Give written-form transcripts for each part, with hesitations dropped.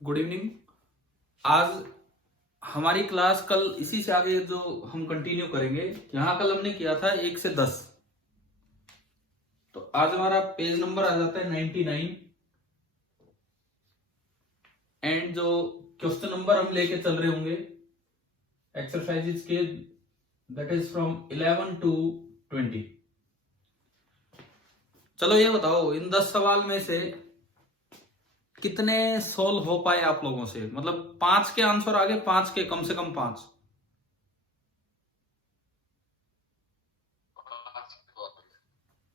Good evening. आज हमारी class कल इसी से आगे जो हम कंटिन्यू करेंगे। यहां कल हमने किया था 1 से 10, तो आज हमारा पेज नंबर आ जाता है 99 एंड जो क्वेश्चन नंबर हम लेके चल रहे होंगे एक्सरसाइजेज के, दैट इज फ्रॉम 11 to 20। चलो ये बताओ, इन 10 सवाल में से कितने सोल्व हो पाए आप लोगों से? मतलब 5 के आंसर आगे, 5 के, कम से कम 5।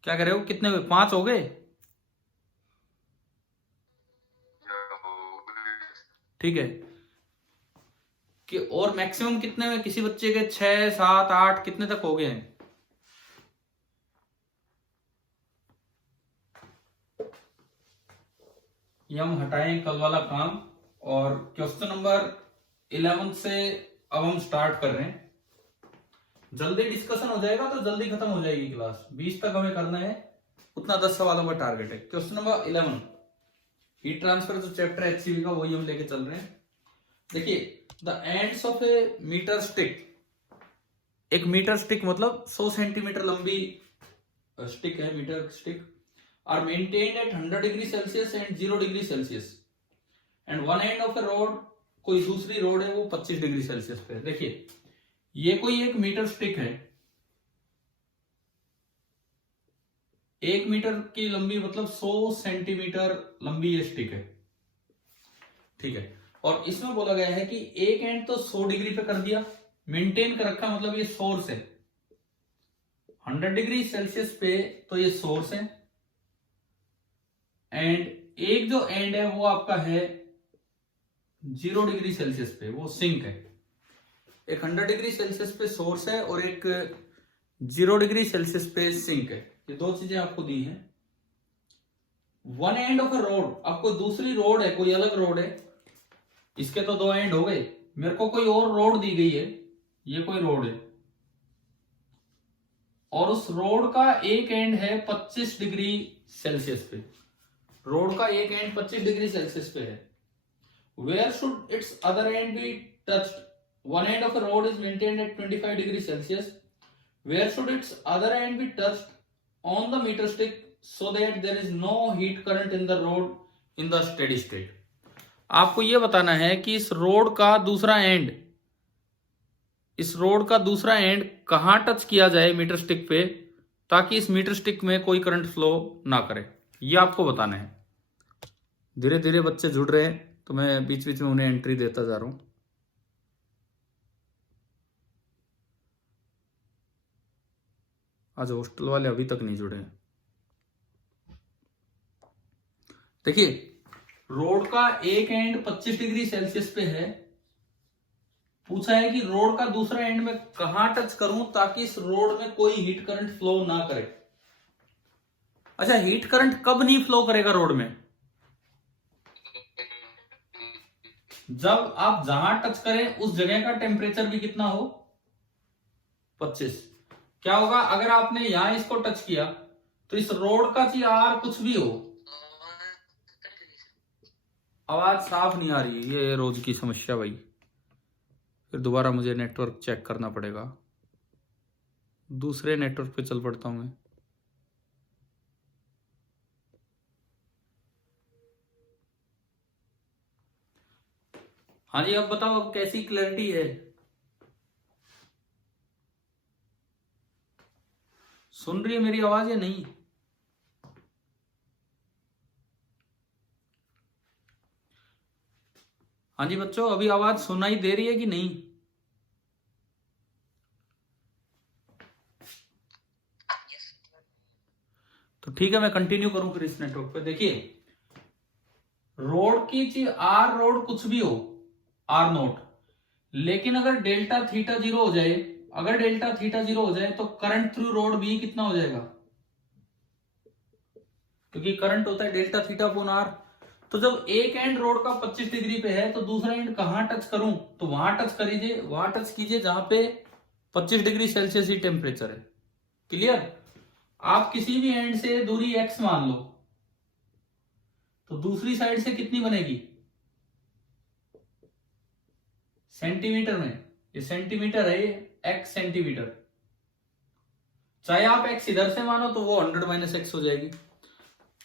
क्या कह रहे हो, कितने हुए? 5 हो गए? ठीक है कि और मैक्सिमम कितने में? किसी बच्चे के 6, 7, 8 कितने तक हो गए हैं? ये हम हटाएं कल वाला काम और क्वेश्चन नंबर 11 से अब हम स्टार्ट कर रहे हैं। जल्दी डिस्कशन हो जाएगा तो जल्दी खत्म हो जाएगी क्लास। 20 तक हमें करना है, उतना 10 सवालों का टारगेट है। क्वेश्चन नंबर 11, हीट ट्रांसफर जो चैप्टर है HCV का, वही हम लेके चल रहे हैं। देखिए, the ends of a metre stick, एक मीटर स्टिक मतलब 100 सेंटीमीटर लंबी स्टिक है, metre stick, are maintained at 100 degree Celsius and 0 degree Celsius, and one end of a rod, कोई दूसरी रोड है वो 25 डिग्री सेल्सियस पे है। देखिए, ये कोई एक मीटर स्टिक है, 1 मीटर की लंबी मतलब 100 सेंटीमीटर लंबी ये स्टिक है। ठीक है, और इसमें बोला गया है कि एक एंड तो 100 डिग्री पे कर दिया, मेंटेन कर रखा, मतलब ये सोर्स है 100 डिग्री सेल्सियस पे, तो ये सोर्स है। एंड एक जो एंड है वो आपका है 0 डिग्री सेल्सियस पे, वो सिंक है। एक 100 डिग्री सेल्सियस पे सोर्स है और एक 0 डिग्री सेल्सियस पे सिंक है। ये दो चीजें आपको दी हैं। One end of a road, आपको दूसरी रोड है, कोई अलग रोड है। इसके तो 2 एंड हो गए, मेरे को कोई और रोड दी गई है, ये कोई रोड है और उस रोड का एक एंड है 25 डिग्री सेल्सियस पे। रोड का एक एंड 25 डिग्री सेल्सियस पे है। Where should its other end be touched? One end of a rod is maintained at 25 degree Celsius. Where should its other end be touched on the metre stick so that there is no heat current in the road in the steady state? आपको यह बताना है कि इस road का दूसरा and, इस road का दूसरा एंड कहां टच किया जाए मीटर स्टिक पे, ताकि इस मीटर स्टिक में कोई करंट फ्लो ना करे। ये आपको बताना है। धीरे धीरे बच्चे जुड़ रहे हैं तो मैं बीच बीच में उन्हें एंट्री देता जा रहा हूं। आज हॉस्टल वाले अभी तक नहीं जुड़े हैं। देखिए, रोड का एक एंड 25 डिग्री सेल्सियस पे है, पूछा है कि रोड का दूसरा एंड में कहां टच करूं ताकि इस रोड में कोई हीट करंट फ्लो ना करे। अच्छा, हीट करंट कब नहीं फ्लो करेगा रोड में? जब आप जहां टच करें उस जगह का टेम्परेचर भी कितना हो, 25। क्या होगा अगर आपने यहां इसको टच किया तो इस रोड का चाहे कुछ भी हो, आवाज साफ नहीं आ रही। ये रोज की समस्या भाई, फिर दोबारा मुझे नेटवर्क चेक करना पड़ेगा। दूसरे नेटवर्क पे चल पड़ता हूं मैं। हाँ जी, अब बताओ, अब कैसी क्लैरिटी है? सुन रही है मेरी आवाज या नहीं? हाँ जी बच्चों, अभी आवाज सुनाई दे रही है कि नहीं? तो ठीक है, मैं कंटिन्यू करूं फिर इस नेटवर्क पे। देखिए, रोड की चीज आर रोड कुछ भी हो, आर नोट, लेकिन अगर डेल्टा थीटा 0 हो जाए, अगर डेल्टा थीटा 0 हो जाए तो करंट थ्रू रोड भी कितना हो जाएगा? क्योंकि करंट होता है डेल्टा थीटा अपॉन आर। तो जब एक एंड रोड का 25 डिग्री पे है तो दूसरा एंड कहां टच करूं? तो वहां टच करिए, वहां टच कीजिए जहां पे 25 डिग्री सेल्सियस ही टेम्परेचर है। क्लियर? आप किसी भी एंड से दूरी x मान लो, तो दूसरी साइड से कितनी बनेगी? सेंटीमीटर में, ये सेंटीमीटर है, एक्स सेंटीमीटर, चाहे आप एक्स इधर से मानो तो वो 100 माइनस एक्स हो जाएगी।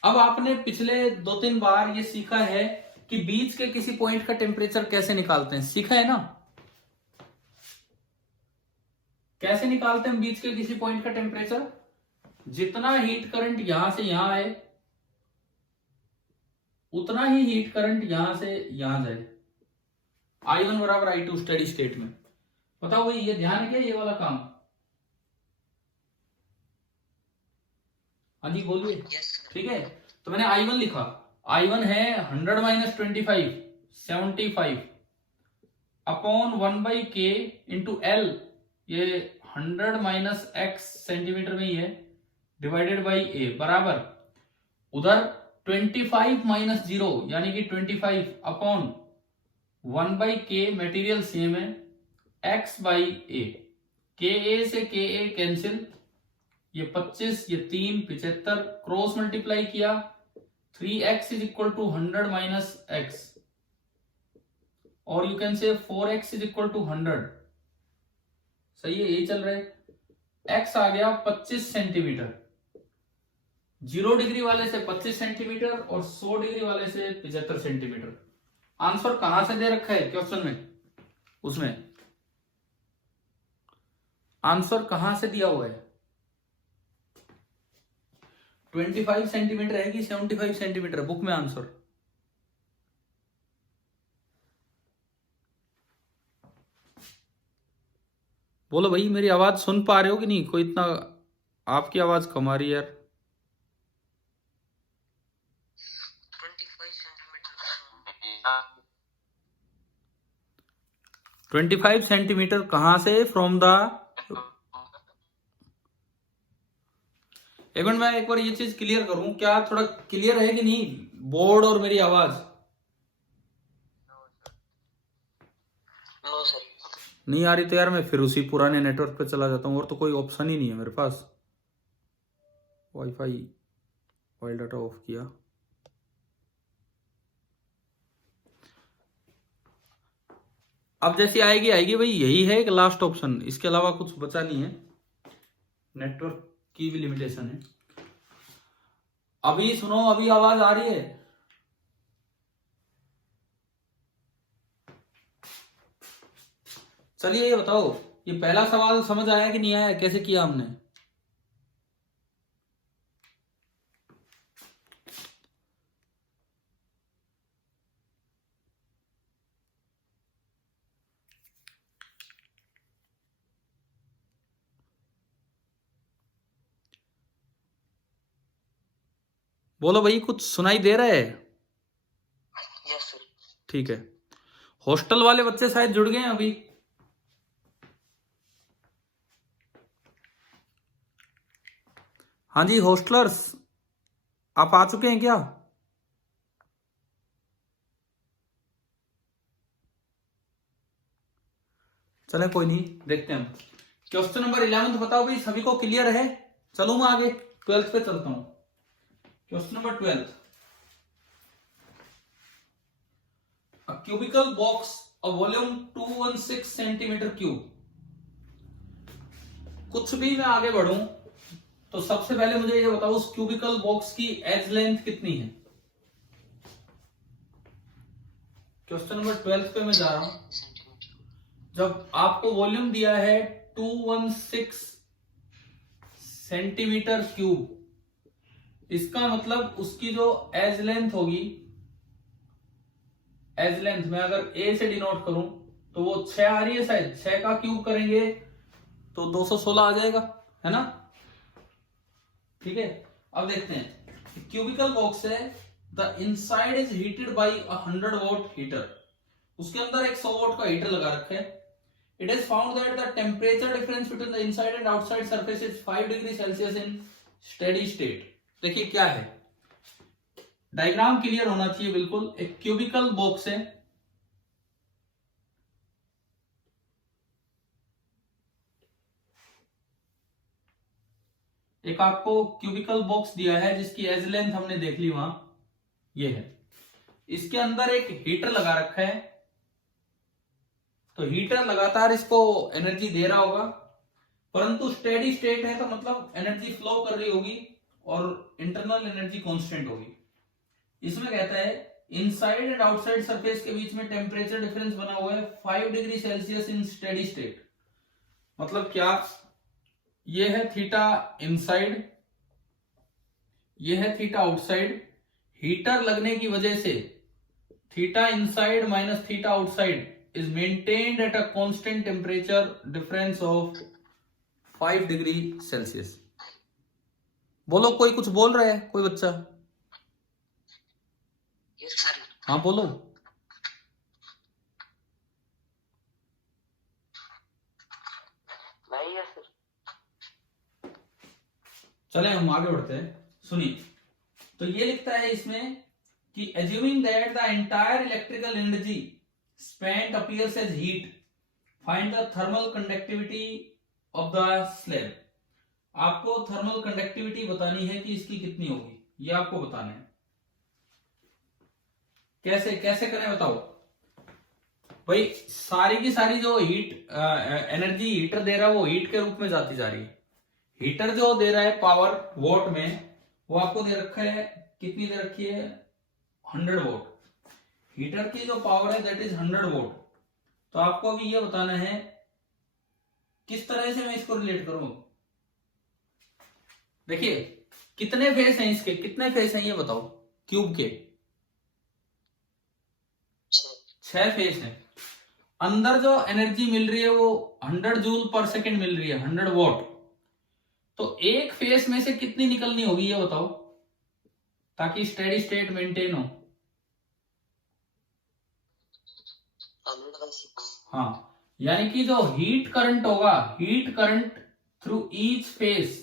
अब आपने पिछले 2-3 बार ये सीखा है कि बीच के किसी पॉइंट का टेम्परेचर कैसे निकालते हैं, सीखा है ना? कैसे निकालते हैं बीच के किसी पॉइंट का टेम्परेचर? जितना हीट करंट यहां से यहां आए उतना ही हीट करंट यहां से यहां जाए। I1 बराबर I2 स्टेडी स्टेट में। बताओ भाई, ये ध्यान है क्या ये वाला काम? हाँ जी बोलिए। ठीक है, तो मैंने I1 लिखा, I1 है 100 minus 25 75 upon 1/k into L, ये 100 माइनस x सेंटीमीटर में ही है, डिवाइडेड बाई a बराबर उधर 25 माइनस 0 यानी कि 25 अपॉन 1/k, मटेरियल सेम है, x बाई a, ka से ka कैंसिल, ये 25 ये 3 75, क्रॉस मल्टीप्लाई किया, 3x is equal to 100 minus x, और you can say 4x is equal to 100। सही है, यही चल रहा है। x आ गया 25 सेंटीमीटर, 0 डिग्री वाले से 25 सेंटीमीटर और 100 डिग्री वाले से 75 सेंटीमीटर। आंसर कहां से दे रखा है क्वेश्चन में? उसमें आंसर कहां से दिया हुआ है? 25 सेंटीमीटर है कि 75 सेंटीमीटर बुक में आंसर? बोलो भाई, मेरी आवाज सुन पा रहे हो कि नहीं? कोई इतना आपकी आवाज कम आ रही है यार। 25 सेंटीमीटर कहां से? फ्रॉम द, एक मिनट मैं एक बार ये चीज क्लियर करूं, क्या थोड़ा क्लियर है कि नहीं बोर्ड और मेरी आवाज? No sir. नहीं आ रही तो यार मैं फिर उसी पुराने नेटवर्क पे चला जाता हूं, और तो कोई ऑप्शन ही नहीं है मेरे पास। वाईफाई मोबाइल डाटा ऑफ किया। अब जैसी आएगी आएगी भाई, यही है एक लास्ट ऑप्शन, इसके अलावा कुछ बचा नहीं है, नेटवर्क की भी लिमिटेशन है। अभी सुनो, अभी आवाज आ रही है? चलिए ये बताओ, ये पहला सवाल समझ आया कि नहीं आया, कैसे किया हमने? बोलो भाई, कुछ सुनाई दे रहा है? Yes sir. ठीक है, हॉस्टल वाले बच्चे शायद जुड़ गए हैं अभी। हाँ जी हॉस्टलर्स, आप आ चुके हैं क्या? चले कोई नहीं, देखते हैं हम। क्वेश्चन नंबर 11 बताओ भाई, सभी को क्लियर है? चलूं मैं आगे 12th पे चलता हूं। Question number 12, a cubical box a volume 216 centimetre cube. कुछ भी मैं आगे बढ़ूं तो सबसे पहले मुझे ये बताओ, उस क्यूबिकल बॉक्स की एज लेंथ कितनी है? क्वेश्चन नंबर 12 पे मैं जा रहा हूं। जब आपको वॉल्यूम दिया है 216 सेंटीमीटर क्यूब, इसका मतलब उसकी जो एज लेंथ होगी, एज लेंथ में अगर ए से डिनोट करूं तो वो 6 आ रही है शायद, 6 का क्यूब करेंगे तो 216 आ जाएगा, है ना? ठीक है, अब देखते हैं। क्यूबिकल बॉक्स है, the inside is heated by 100 what heater, उसके अंदर एक 100 वॉट का हीटर लगा रखा है। It is found that the temperature difference between the inside and outside surface is 5 degree Celsius in steady state. देखिए क्या है, डायग्राम क्लियर होना चाहिए बिल्कुल। एक क्यूबिकल बॉक्स है, एक आपको क्यूबिकल बॉक्स दिया है जिसकी एज लेंथ हमने देख ली वहां, ये है। इसके अंदर एक हीटर लगा रखा है, तो हीटर लगातार इसको एनर्जी दे रहा होगा, परंतु स्टेडी स्टेट है तो मतलब एनर्जी फ्लो कर रही होगी और इंटरनल एनर्जी कांस्टेंट होगी। इसमें कहता है इनसाइड एंड आउटसाइड सरफेस के बीच में टेम्परेचर डिफरेंस बना हुआ है 5 degree Celsius in steady state. मतलब क्या, ये है थीटा इनसाइड, ये है थीटा आउटसाइड। हीटर लगने की वजह से theta inside minus theta outside is maintained at a constant temperature difference of 5 degree Celsius. बोलो, कोई कुछ बोल रहा है कोई बच्चा? Yes sir. हाँ बोलो। नहीं यस सर। चले हम आगे बढ़ते हैं, सुनिए। तो ये लिखता है इसमें कि assuming that the entire electrical energy spent appears as heat, find the thermal conductivity of the slab। आपको थर्मल कंडक्टिविटी बतानी है कि इसकी कितनी होगी, ये आपको बताना है। कैसे कैसे करें बताओ भाई। सारी की सारी जो हीट एनर्जी हीटर दे रहा है वो हीट के रूप में जाती जा रही है। हीटर जो दे रहा है पावर वोट में, वो आपको दे रखा है, कितनी दे रखी है, 100 वोट। हीटर की जो पावर है दैट इज 100 वोट। तो आपको अभी ये बताना है किस तरह से मैं इसको रिलेट करूं। देखिए कितने फेस हैं इसके, कितने फेस हैं ये बताओ क्यूब के? 6 फेस हैं। अंदर जो एनर्जी मिल रही है वो 100 जूल पर सेकेंड मिल रही है, 100 वोट। तो एक फेस में से कितनी निकलनी होगी ये बताओ, ताकि स्टेडी स्टेट मेंटेन हो। हाँ, यानी कि जो हीट करंट होगा, heat current through each face,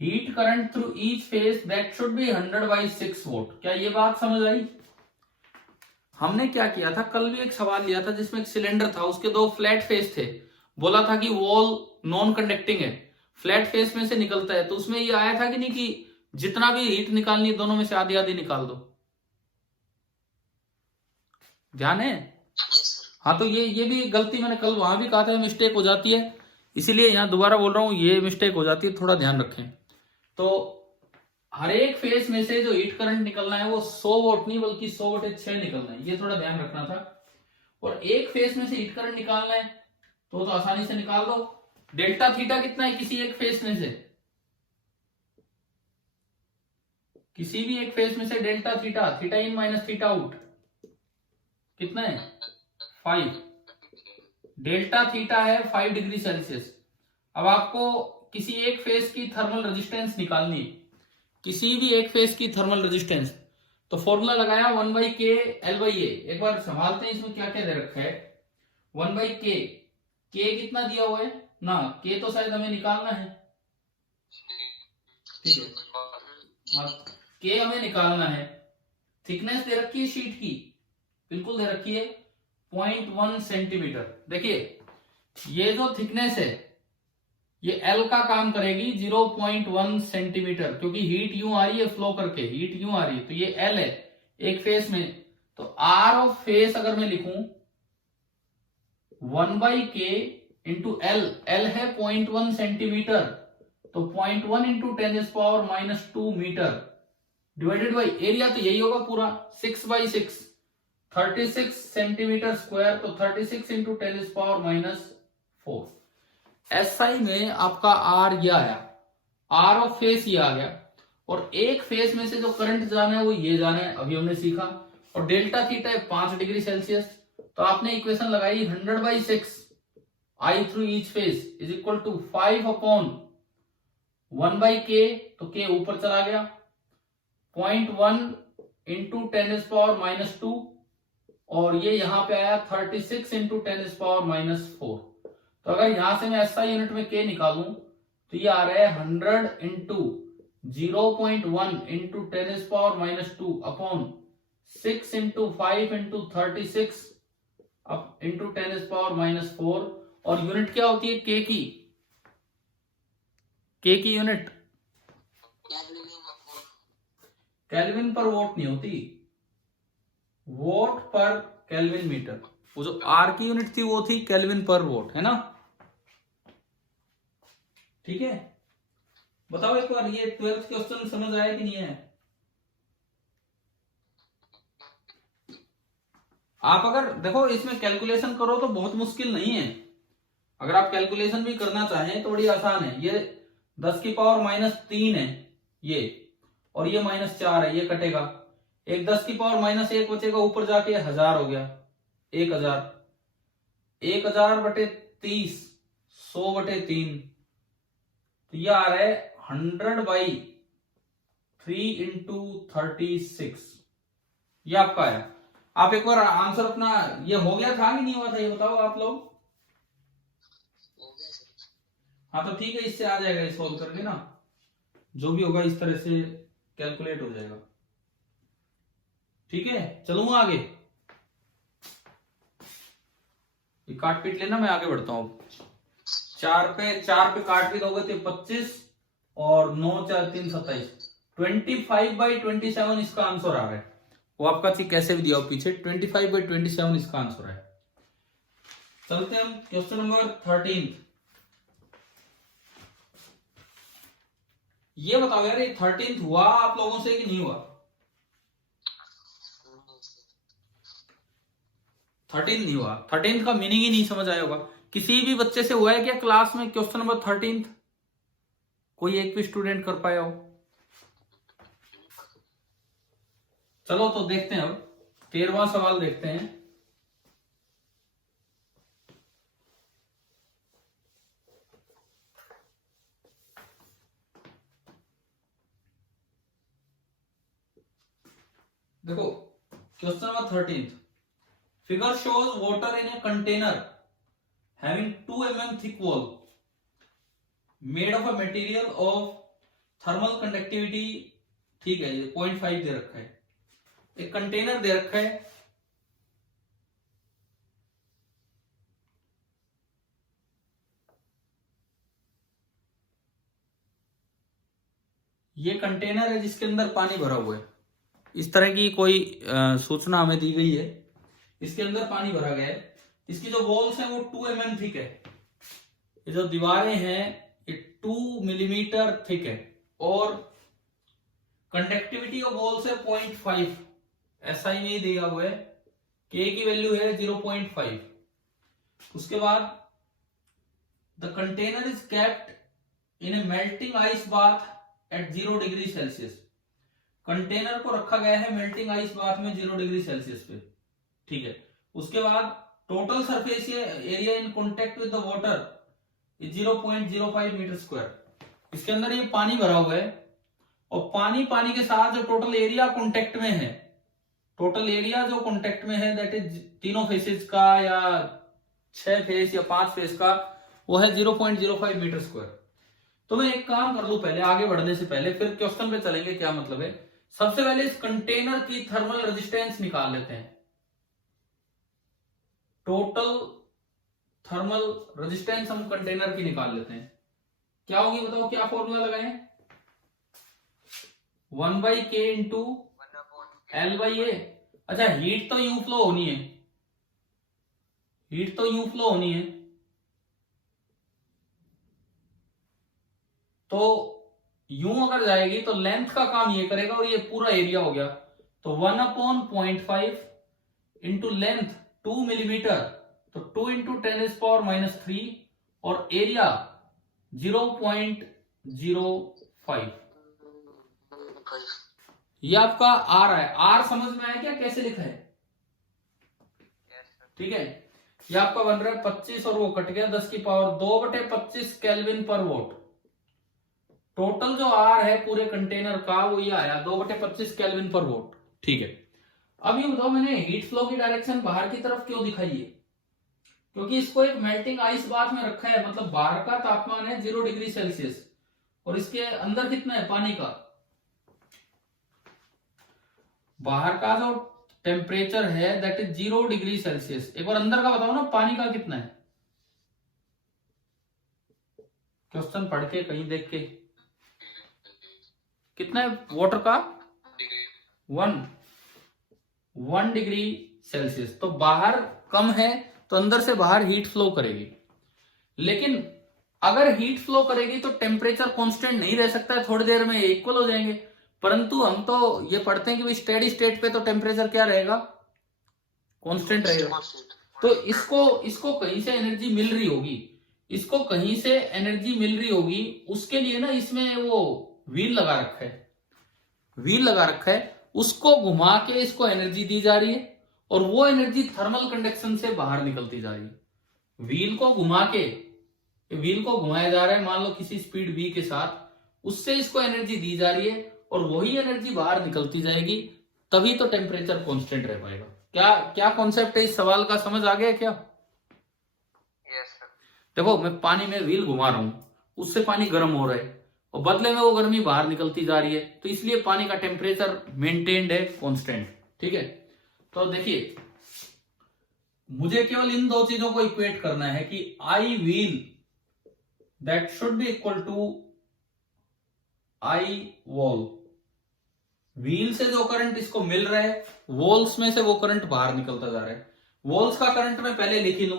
heat current through each face that should B 100/6 vote. क्या ये बात समझ आई? हमने क्या किया था, कल भी एक सवाल लिया था जिसमें एक सिलेंडर था, उसके 2 फ्लैट फेस थे, बोला था कि वॉल नॉन कंडक्टिंग है, फ्लैट फेस में से निकलता है। तो उसमें ये आया था कि नहीं कि जितना भी हीट निकालनी है दोनों में से आधी आधी निकाल दो। ध्यान है? हाँ, तो ये भी गलती मैंने कल वहां भी कहा था, मिस्टेक हो जाती है, इसीलिए यहां दोबारा बोल रहा हूं, ये मिस्टेक हो जाती है, थोड़ा ध्यान रखें। तो हर एक फेस में से जो हीट करंट निकलना है वो 100 वोट नहीं बल्कि 100 वोट 6 निकलना है, ये थोड़ा ध्यान रखना था। और एक फेस में से हीट करंट निकालना है तो आसानी से निकाल दो। डेल्टा थीटा कितना है किसी एक फेस में से, किसी भी एक फेस में से delta theta, theta in minus theta out कितना है, 5। डेल्टा थीटा है 5 डिग्री सेल्सियस। अब आपको किसी एक फेस की थर्मल रेजिस्टेंस निकालनी है, किसी भी एक फेस की थर्मल रेजिस्टेंस। तो फॉर्मूला लगाया 1/K L/A। एक बार संभालते हैं इसमें क्या क्या दे रखा है। 1/K, K कितना दिया हुआ है ना, K तो शायद हमें निकालना है, ठीक है, K हमें निकालना है। थिकनेस दे रखी है शीट की, बिल्कुल दे रखी है 0.1 सेंटीमीटर। देखिए ये जो थिकनेस है ये L का काम करेगी 0.1 सेंटीमीटर, क्योंकि हीट यूं आ रही है फ्लो करके, हीट यूं आ रही है, तो ये L है एक फेस में। तो R ऑफ फेस अगर मैं लिखूं 1/K इंटू L, L है 0.1 सेंटीमीटर, तो 0.1 into 10⁻⁻² metre divided by area, तो यही होगा पूरा 6/6, 36 सेंटीमीटर स्क्वायर। तो 36 इंटू 10⁻⁻4। SI में आपका R ये आया, R ऑफ फेस ये आ गया, और एक फेस में से जो करंट जाना है वो ये जाना है, अभी हमने सीखा। और डेल्टा थीटा है 5 डिग्री सेल्सियस। तो आपने इक्वेशन लगाई 100/6 I through each face is equal to 5/1/K, तो K ऊपर चला गया, 0.1 इंटू 10⁻⁻², और ये यहां पे आया 36 इंटू 10⁻⁻4। तो अगर यहां से मैं SI यूनिट में K निकालूं तो ये आ रहा है 100 into 0.1 into 10⁻⁻² upon 6 into 5 into 36 into 10⁻⁻4। और यूनिट क्या होती है K की? K की यूनिट केल्विन पर वोट नहीं होती, वोट पर केल्विन मीटर। वो जो आर की यूनिट थी वो थी केल्विन पर वोट, है ना। ठीक है, बताओ एक बार ये 12th क्वेश्चन समझ आया कि नहीं है। आप अगर देखो इसमें कैलकुलेशन करो तो बहुत मुश्किल नहीं है, अगर आप कैलकुलेशन भी करना चाहें तो बड़ी आसान है। ये 10 की पावर -3 है ये, और ये -4 है, ये कटेगा, एक 10 की पावर -1 बचेगा, ऊपर जाके 1000 हो गया, 1000, 1000 बटे 30, 100 बटे 3, तो ये आ रहा है 100/3 इंटू 36, ये आपका है। आप एक बार आंसर अपना, ये हो गया था कि नहीं हुआ था ये बताओ आप लोग। हो गया सर। हाँ तो ठीक है, इससे आ जाएगा, ये सॉल्व करके ना जो भी होगा इस तरह से कैलकुलेट हो जाएगा। ठीक है, चलूंगा आगे, ये काट पीट लेना, मैं आगे बढ़ता हूँ। 4 पे काट भी दोगे तो 25, और 9 4 3 27, 25/27 इसका आंसर आ रहा है। वो आपका चीज कैसे भी दिया हो पीछे, 25/27 इसका आंसर है। चलते हैं हम क्वेश्चन नंबर 13। ये बताओ यार, ये 13 हुआ आप लोगों से कि नहीं हुआ। 13 नहीं हुआ, 13 का मीनिंग ही नहीं समझ आया होगा। किसी भी बच्चे से हुआ है क्या क्लास में क्वेश्चन नंबर 13? कोई एक भी स्टूडेंट कर पाया हो? चलो तो देखते हैं, अब 13वां सवाल देखते हैं। देखो question number 13, figure shows water in a container having 2 mm thick wall made of a material of thermal conductivity. ठीक है, ये 0.5 दे रखा है, एक कंटेनर दे रखा है, ये कंटेनर है जिसके अंदर पानी भरा हुआ है। इस तरह की कोई सूचना हमें दी गई है, इसके अंदर पानी भरा गया है, इसकी जो वॉल्स हैं वो 2 mm थिक है, ये जो दीवारें हैं ये 2 मिलीमीटर थिक है, और कंडक्टिविटी ऑफ वॉल्स है 0.5, ऐसा ही नहीं दिया हुआ है, के की वैल्यू है 0.5। उसके बाद the container is kept in A melting ice bath eight 0 degree Celsius. Container को रखा गया है मेल्टिंग आइस बाथ में 0 डिग्री सेल्सियस पे। ठीक है, उसके बाद total surface area in contact with the water is 0.05 metre square. इसके अंदर ये पानी भरा हुआ है, और पानी के साथ जो टोटल एरिया कॉन्टेक्ट में है, टोटल एरिया जो कॉन्टेक्ट में है दैट इज तीनों फेसेस का, या 6 फेस या 5 फेस का, वो है 0.05 मीटर स्क्वायर। तो मैं एक काम कर लूं पहले, आगे बढ़ने से पहले, फिर क्वेश्चन पे चलेंगे क्या मतलब है। सबसे पहले इस कंटेनर की थर्मल रेजिस्टेंस निकाल लेते हैं, टोटल थर्मल रेजिस्टेंस हम कंटेनर की निकाल लेते हैं। क्या होगी बताओ, क्या फॉर्मूला लगाएं? 1/k into L/A। अच्छा, हीट तो यूं फ्लो होनी है, हीट तो यूं फ्लो होनी है, तो यूं अगर जाएगी तो लेंथ का काम ये करेगा, और ये पूरा एरिया हो गया, तो 1/0.5 इंटू लेंथ 2 मिलीमीटर, तो 2 इंटू 10⁻³ और एरिया 0.05। ये आपका आर है। आर समझ में आया क्या कैसे लिखा है? ठीक है, ये आपका बन रहा है 25, और वो कट गया 10 की पावर 2/25 केल्विन पर वोट। टोटल जो आर है पूरे कंटेनर का वो ये आया 2/25 केल्विन पर वोट। ठीक है, अब ये बताओ मैंने हीट फ्लो की डायरेक्शन बाहर की तरफ क्यों दिखाई है? क्योंकि इसको एक मेल्टिंग आइस बाथ में रखा है, मतलब बाहर का तापमान है 0 डिग्री सेल्सियस, और इसके अंदर कितना है पानी का, बाहर का जो टेम्परेचर है दैट इज 0 डिग्री सेल्सियस। एक बार अंदर का बताओ ना, पानी का कितना है? क्वेश्चन पढ़ के कहीं देख के, कितना है वाटर का? 1 डिग्री सेल्सियस। तो बाहर कम है तो अंदर से बाहर हीट फ्लो करेगी, लेकिन अगर हीट फ्लो करेगी तो टेम्परेचर कांस्टेंट नहीं रह सकता है, थोड़ी देर में इक्वल हो जाएंगे। परंतु हम तो ये पढ़ते हैं कि स्टेडी स्टेट पे तो टेम्परेचर क्या रहेगा, कांस्टेंट रहेगा। तो इसको इसको कहीं से एनर्जी मिल रही होगी, इसको कहीं से एनर्जी मिल रही होगी, उसके लिए ना इसमें वो व्हील लगा रखा है, व्हील लगा रखा है, उसको घुमा के इसको एनर्जी दी जा रही है और वो एनर्जी थर्मल कंडक्शन से बाहर निकलती जा रही है। व्हील को घुमा के, व्हील को घुमाया जा रहा है मान लो किसी स्पीड v के साथ, उससे इसको एनर्जी दी जा रही है और वही एनर्जी बाहर निकलती जाएगी, तभी तो टेम्परेचर कांस्टेंट रह पाएगा। क्या क्या कॉन्सेप्ट है इस सवाल का, समझ आ गया क्या? Yes sir. देखो मैं पानी में व्हील घुमा रहा हूं, उससे पानी गर्म हो रहा है और बदले में वो गर्मी बाहर निकलती जा रही है, तो इसलिए पानी का टेम्परेचर मेंटेन्ड है, कांस्टेंट। ठीक है, तो देखिए मुझे केवल इन दो चीजों को इक्वेट करना है कि I wheel that should be equal to I wall. Wheel से जो करंट इसको मिल रहा है, वॉल्स में से वो करंट बाहर निकलता जा रहा है। वॉल्स का करंट मैं पहले लिख ही लूं,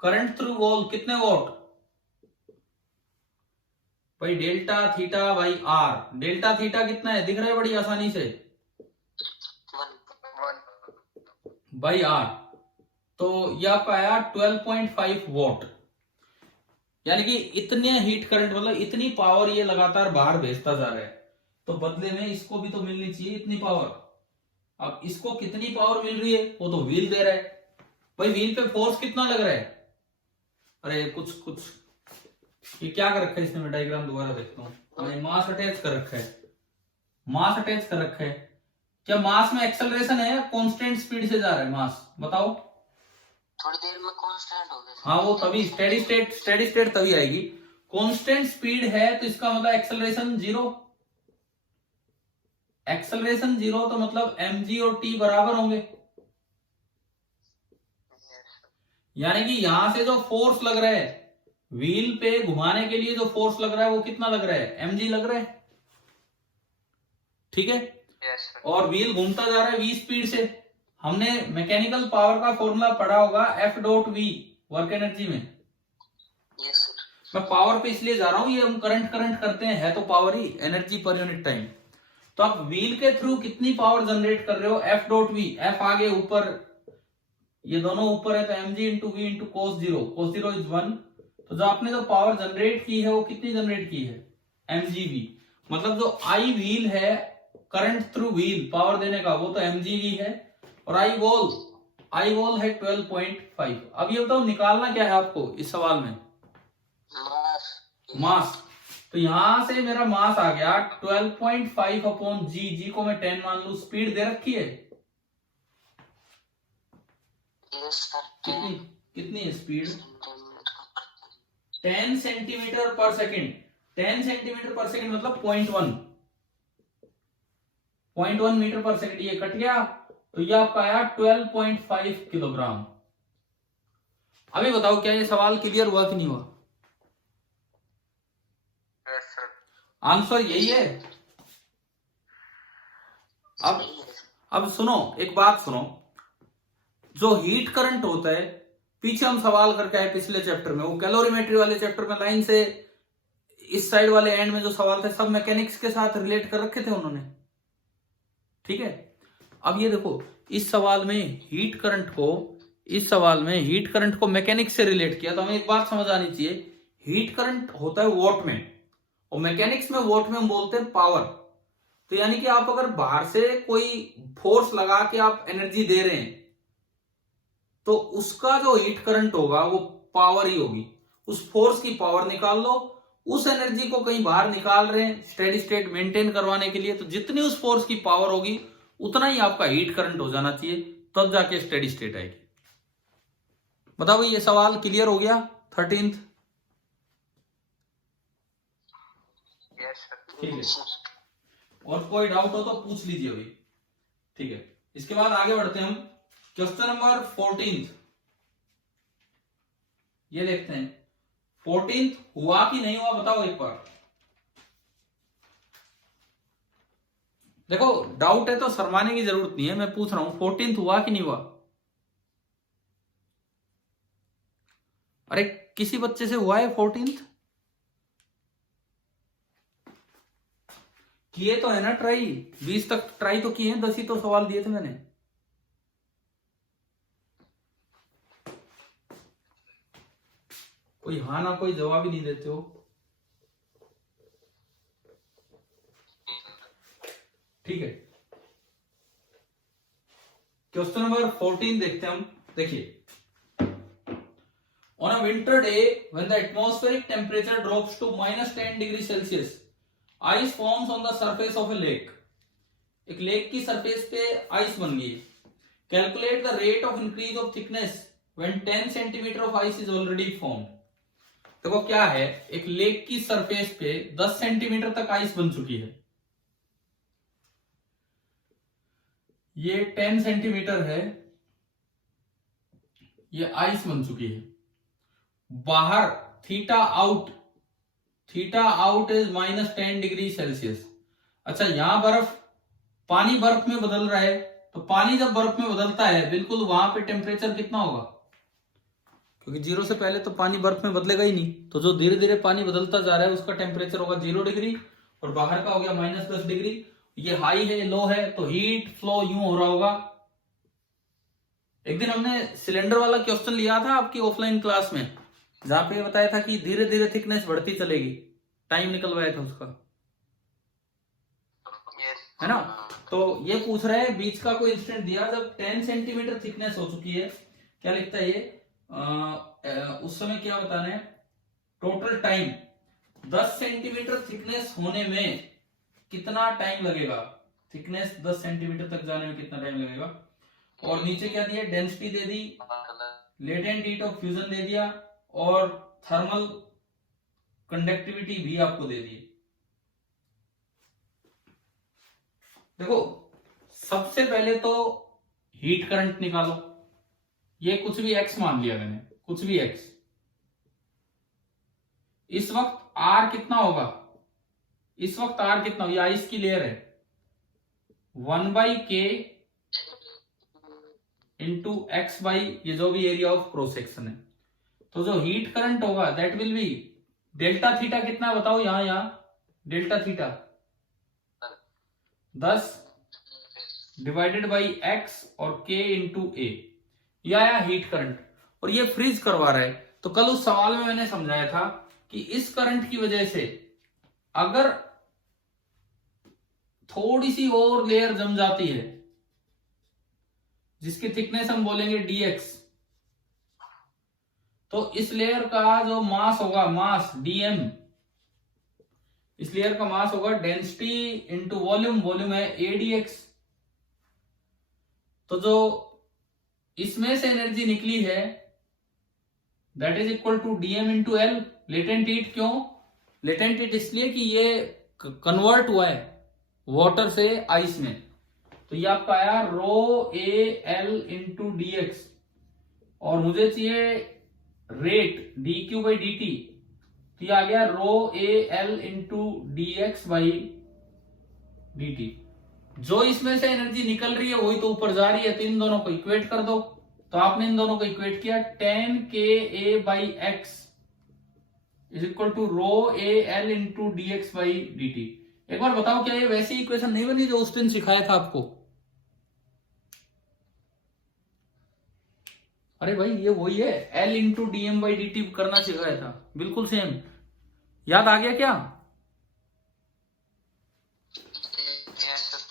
करंट थ्रू वॉल कितने वॉट भाई, delta theta by R. Delta theta कितना है, दिख रहा है बड़ी आसानी से, बाई आर। तो यह आपका आया 12.5 वॉट, यानी कि इतने हीट करंट, मतलब इतनी पावर ये लगातार बाहर भेजता जा रहा है, तो बदले में इसको भी तो मिलनी चाहिए इतनी पावर। अब इसको कितनी पावर मिल रही है, वो तो व्हील दे रहा है। भाई व्हील पे फोर्स कितना लग रहा है, अरे कुछ कुछ ये क्या कर रखा है इसने, मैं डायग्राम दोबारा देखता हूँ। मास अटैच कर रखा है, मास अटैच कर रखा है। क्या मास में एक्सेलरेशन है या कांस्टेंट स्पीड से जा रहा है मास, बताओ? थोड़ी देर में कांस्टेंट हो गया। हाँ वो तभी स्टेडी स्टेट तभी आएगी। कांस्टेंट स्पीड है तो इसका मतलब एक्सेलरेशन जीरो, एक्सेलरेशन जीरो तो मतलब mg और t बराबर होंगे। यानी कि यहां से जो फोर्स लग रहा है व्हील पे घुमाने के लिए, जो फोर्स लग रहा है वो कितना लग रहा है, mg लग रहा है। ठीक है, और व्हील घूमता जा रहा है v स्पीड से। हमने मैकेनिकल पावर का फॉर्मूला पढ़ा होगा F dot V work energy में। मैं पावर पे इसलिए जा रहा हूं, ये हम करंट करते हैं, है तो पावर ही, एनर्जी पर यूनिट टाइम। तो आप व्हील के थ्रू कितनी पावर जनरेट कर रहे हो, F डॉट V, F आगे ऊपर, ये दोनों ऊपर है तो mg into V into cos zero is 1। तो जो आपने जो पावर जनरेट की है वो कितनी जनरेट की है, mgv। मतलब जो आई व्हील है करंट थ्रू व्हील पावर देने का, वो तो mgv है, और आई वॉल है 12.5। अब ये बताओ निकालना क्या है आपको इस सवाल में, मास। तो यहां से मेरा मास आ गया 12.5 अपॉन जी को मैं 10 मान लू, स्पीड दे रखी है कितनी है स्पीड, 10 सेंटीमीटर पर सेकेंड। 10 सेंटीमीटर पर सेकेंड मतलब 0.1 मीटर पर सेकेंड, ये कट गया तो ये आपका आया 12.5 किलोग्राम। अभी बताओ क्या ये सवाल क्लियर हुआ कि नहीं हुआ? आंसर यही है। अब सुनो एक बात सुनो, जो हीट करंट होता है, पीछे हम सवाल करके आए पिछले चैप्टर में, वो कैलोरीमेट्री वाले चैप्टर में लाइन से इस साइड वाले एंड में जो सवाल थे सब मैकेनिक्स के साथ रिलेट कर रखे थे उन्होंने। ठीक है, अब ये देखो इस सवाल में हीट करंट को मैकेनिक्स से रिलेट किया, तो हमें एक बात समझ आनी चाहिए, हीट करंट होता है वॉट में और मैकेनिक्स में वॉट में हम बोलते हैं पावर। तो यानी कि आप अगर बाहर से कोई फोर्स लगा के आप एनर्जी दे रहे हैं तो उसका जो हीट करंट होगा वो पावर ही होगी। उस फोर्स की पावर निकाल लो, उस एनर्जी को कहीं बाहर निकाल रहे हैं स्टेडी स्टेट मेंटेन करवाने के लिए, तो जितनी उस फोर्स की पावर होगी उतना ही आपका हीट करंट हो जाना चाहिए, तब जाके स्टेडी स्टेट आएगी। बताओ ये सवाल क्लियर हो गया 13th? ठीक है, और कोई डाउट हो तो पूछ लीजिए अभी। ठीक है, इसके बाद आगे बढ़ते हैं हम क्वेश्चन नंबर 14। ये देखते हैं 14 हुआ कि नहीं हुआ, बताओ एक बार। देखो डाउट है तो शर्माने की जरूरत नहीं है, मैं पूछ रहा हूं 14 हुआ कि नहीं हुआ। अरे किसी बच्चे से हुआ है 14th? किए तो है ना ट्राई, 20 तक ट्राई तो किए हैं, 10 ही तो सवाल दिए थे मैंने। कोई हाँ ना कोई जवाब ही नहीं देते हो। ठीक है, क्वेश्चन नंबर 14 देखते हैं हम। देखिए, on a winter day when the atmospheric temperature drops to -10 degree Celsius, ice forms on the surface of a lake. एक लेक की सरफेस पे आइस बन गई। Calculate the rate of increase of thickness when 10 centimetre of ice is already form. देखो क्या है, एक lake की सरफेस पे 10 सेंटीमीटर तक आइस बन चुकी है, ये 10 सेंटीमीटर है, ये आइस बन चुकी है। बाहर theta out is -10 degree Celsius. अच्छा, यहां बर्फ, पानी बर्फ में बदल रहा है, तो पानी जब बर्फ में बदलता है बिल्कुल वहां पे टेम्परेचर कितना होगा, क्योंकि 0 से पहले तो पानी बर्फ में बदलेगा ही नहीं, तो जो धीरे धीरे पानी बदलता जा रहा है उसका टेम्परेचर होगा 0 डिग्री, और बाहर का हो गया -10 डिग्री। ये हाई है, लो है, तो हीट फ्लो यूं हो रहा होगा। एक दिन हमने सिलेंडर वाला क्वेश्चन लिया था आपकी ऑफलाइन क्लास में, जहां पे बताया था कि धीरे धीरे थिकनेस बढ़ती चलेगी, टाइम निकलवाया था उसका, है ना। तो ये पूछ रहा है बीच का कोई इंस्टेंट दिया जब 10 सेंटीमीटर थिकनेस हो चुकी है, क्या लिखता है ये, उस समय क्या बताना है, टोटल टाइम 10 सेंटीमीटर थिकनेस होने में कितना टाइम लगेगा, थिकनेस 10 सेंटीमीटर तक जाने में कितना टाइम लगेगा। और नीचे क्या दिया, डेंसिटी दे दी, लेटेंट हीट ऑफ फ्यूजन दे दिया, और थर्मल कंडक्टिविटी भी आपको दे दी। देखो, सबसे पहले तो हीट करंट निकालो, ये कुछ भी x मान लिया मैंने, कुछ भी x। इस वक्त R कितना होगा, इस वक्त R कितना, ये आइस की लेयर है, 1/k इंटू x बाई ये जो भी एरिया ऑफ क्रॉस सेक्शन है। तो जो हीट करंट होगा that will B delta theta कितना बताओ, यहां delta theta 10 divided by x और k इंटू ए, ये आया हीट करंट, और ये फ्रीज करवा रहा है। तो कल उस सवाल में मैंने समझाया था कि इस करंट की वजह से अगर थोड़ी सी और लेयर जम जाती है, जिसकी थिकनेस हम बोलेंगे dx, तो इस लेयर का जो मास होगा, मास dm, इस लेयर का मास होगा डेंसिटी इंटू वॉल्यूम, वॉल्यूम है adx। तो जो इसमें से एनर्जी निकली है that is equal to dm into L. Latent heat क्यों, लेटेंट हीट इसलिए कि ये कन्वर्ट हुआ है वाटर से आइस में, तो ये आपका आया rho A L into D x, और मुझे चाहिए rate d Q by D t, तो ये आ गया rho A L into D x by D t. जो इसमें से एनर्जी निकल रही है वही तो ऊपर जा रही है, तो इन दोनों को इक्वेट कर दो। तो आपने इन दोनों को इक्वेट किया, 10 KA by X is equal to rho A L into D x by D T. एक बार बताओ, क्या ये वैसी इक्वेशन नहीं बनी जो उस दिन सिखाया था आपको? अरे भाई ये वही है, L into D M by D T करना सिखाया था, बिल्कुल सेम। याद आ गया क्या?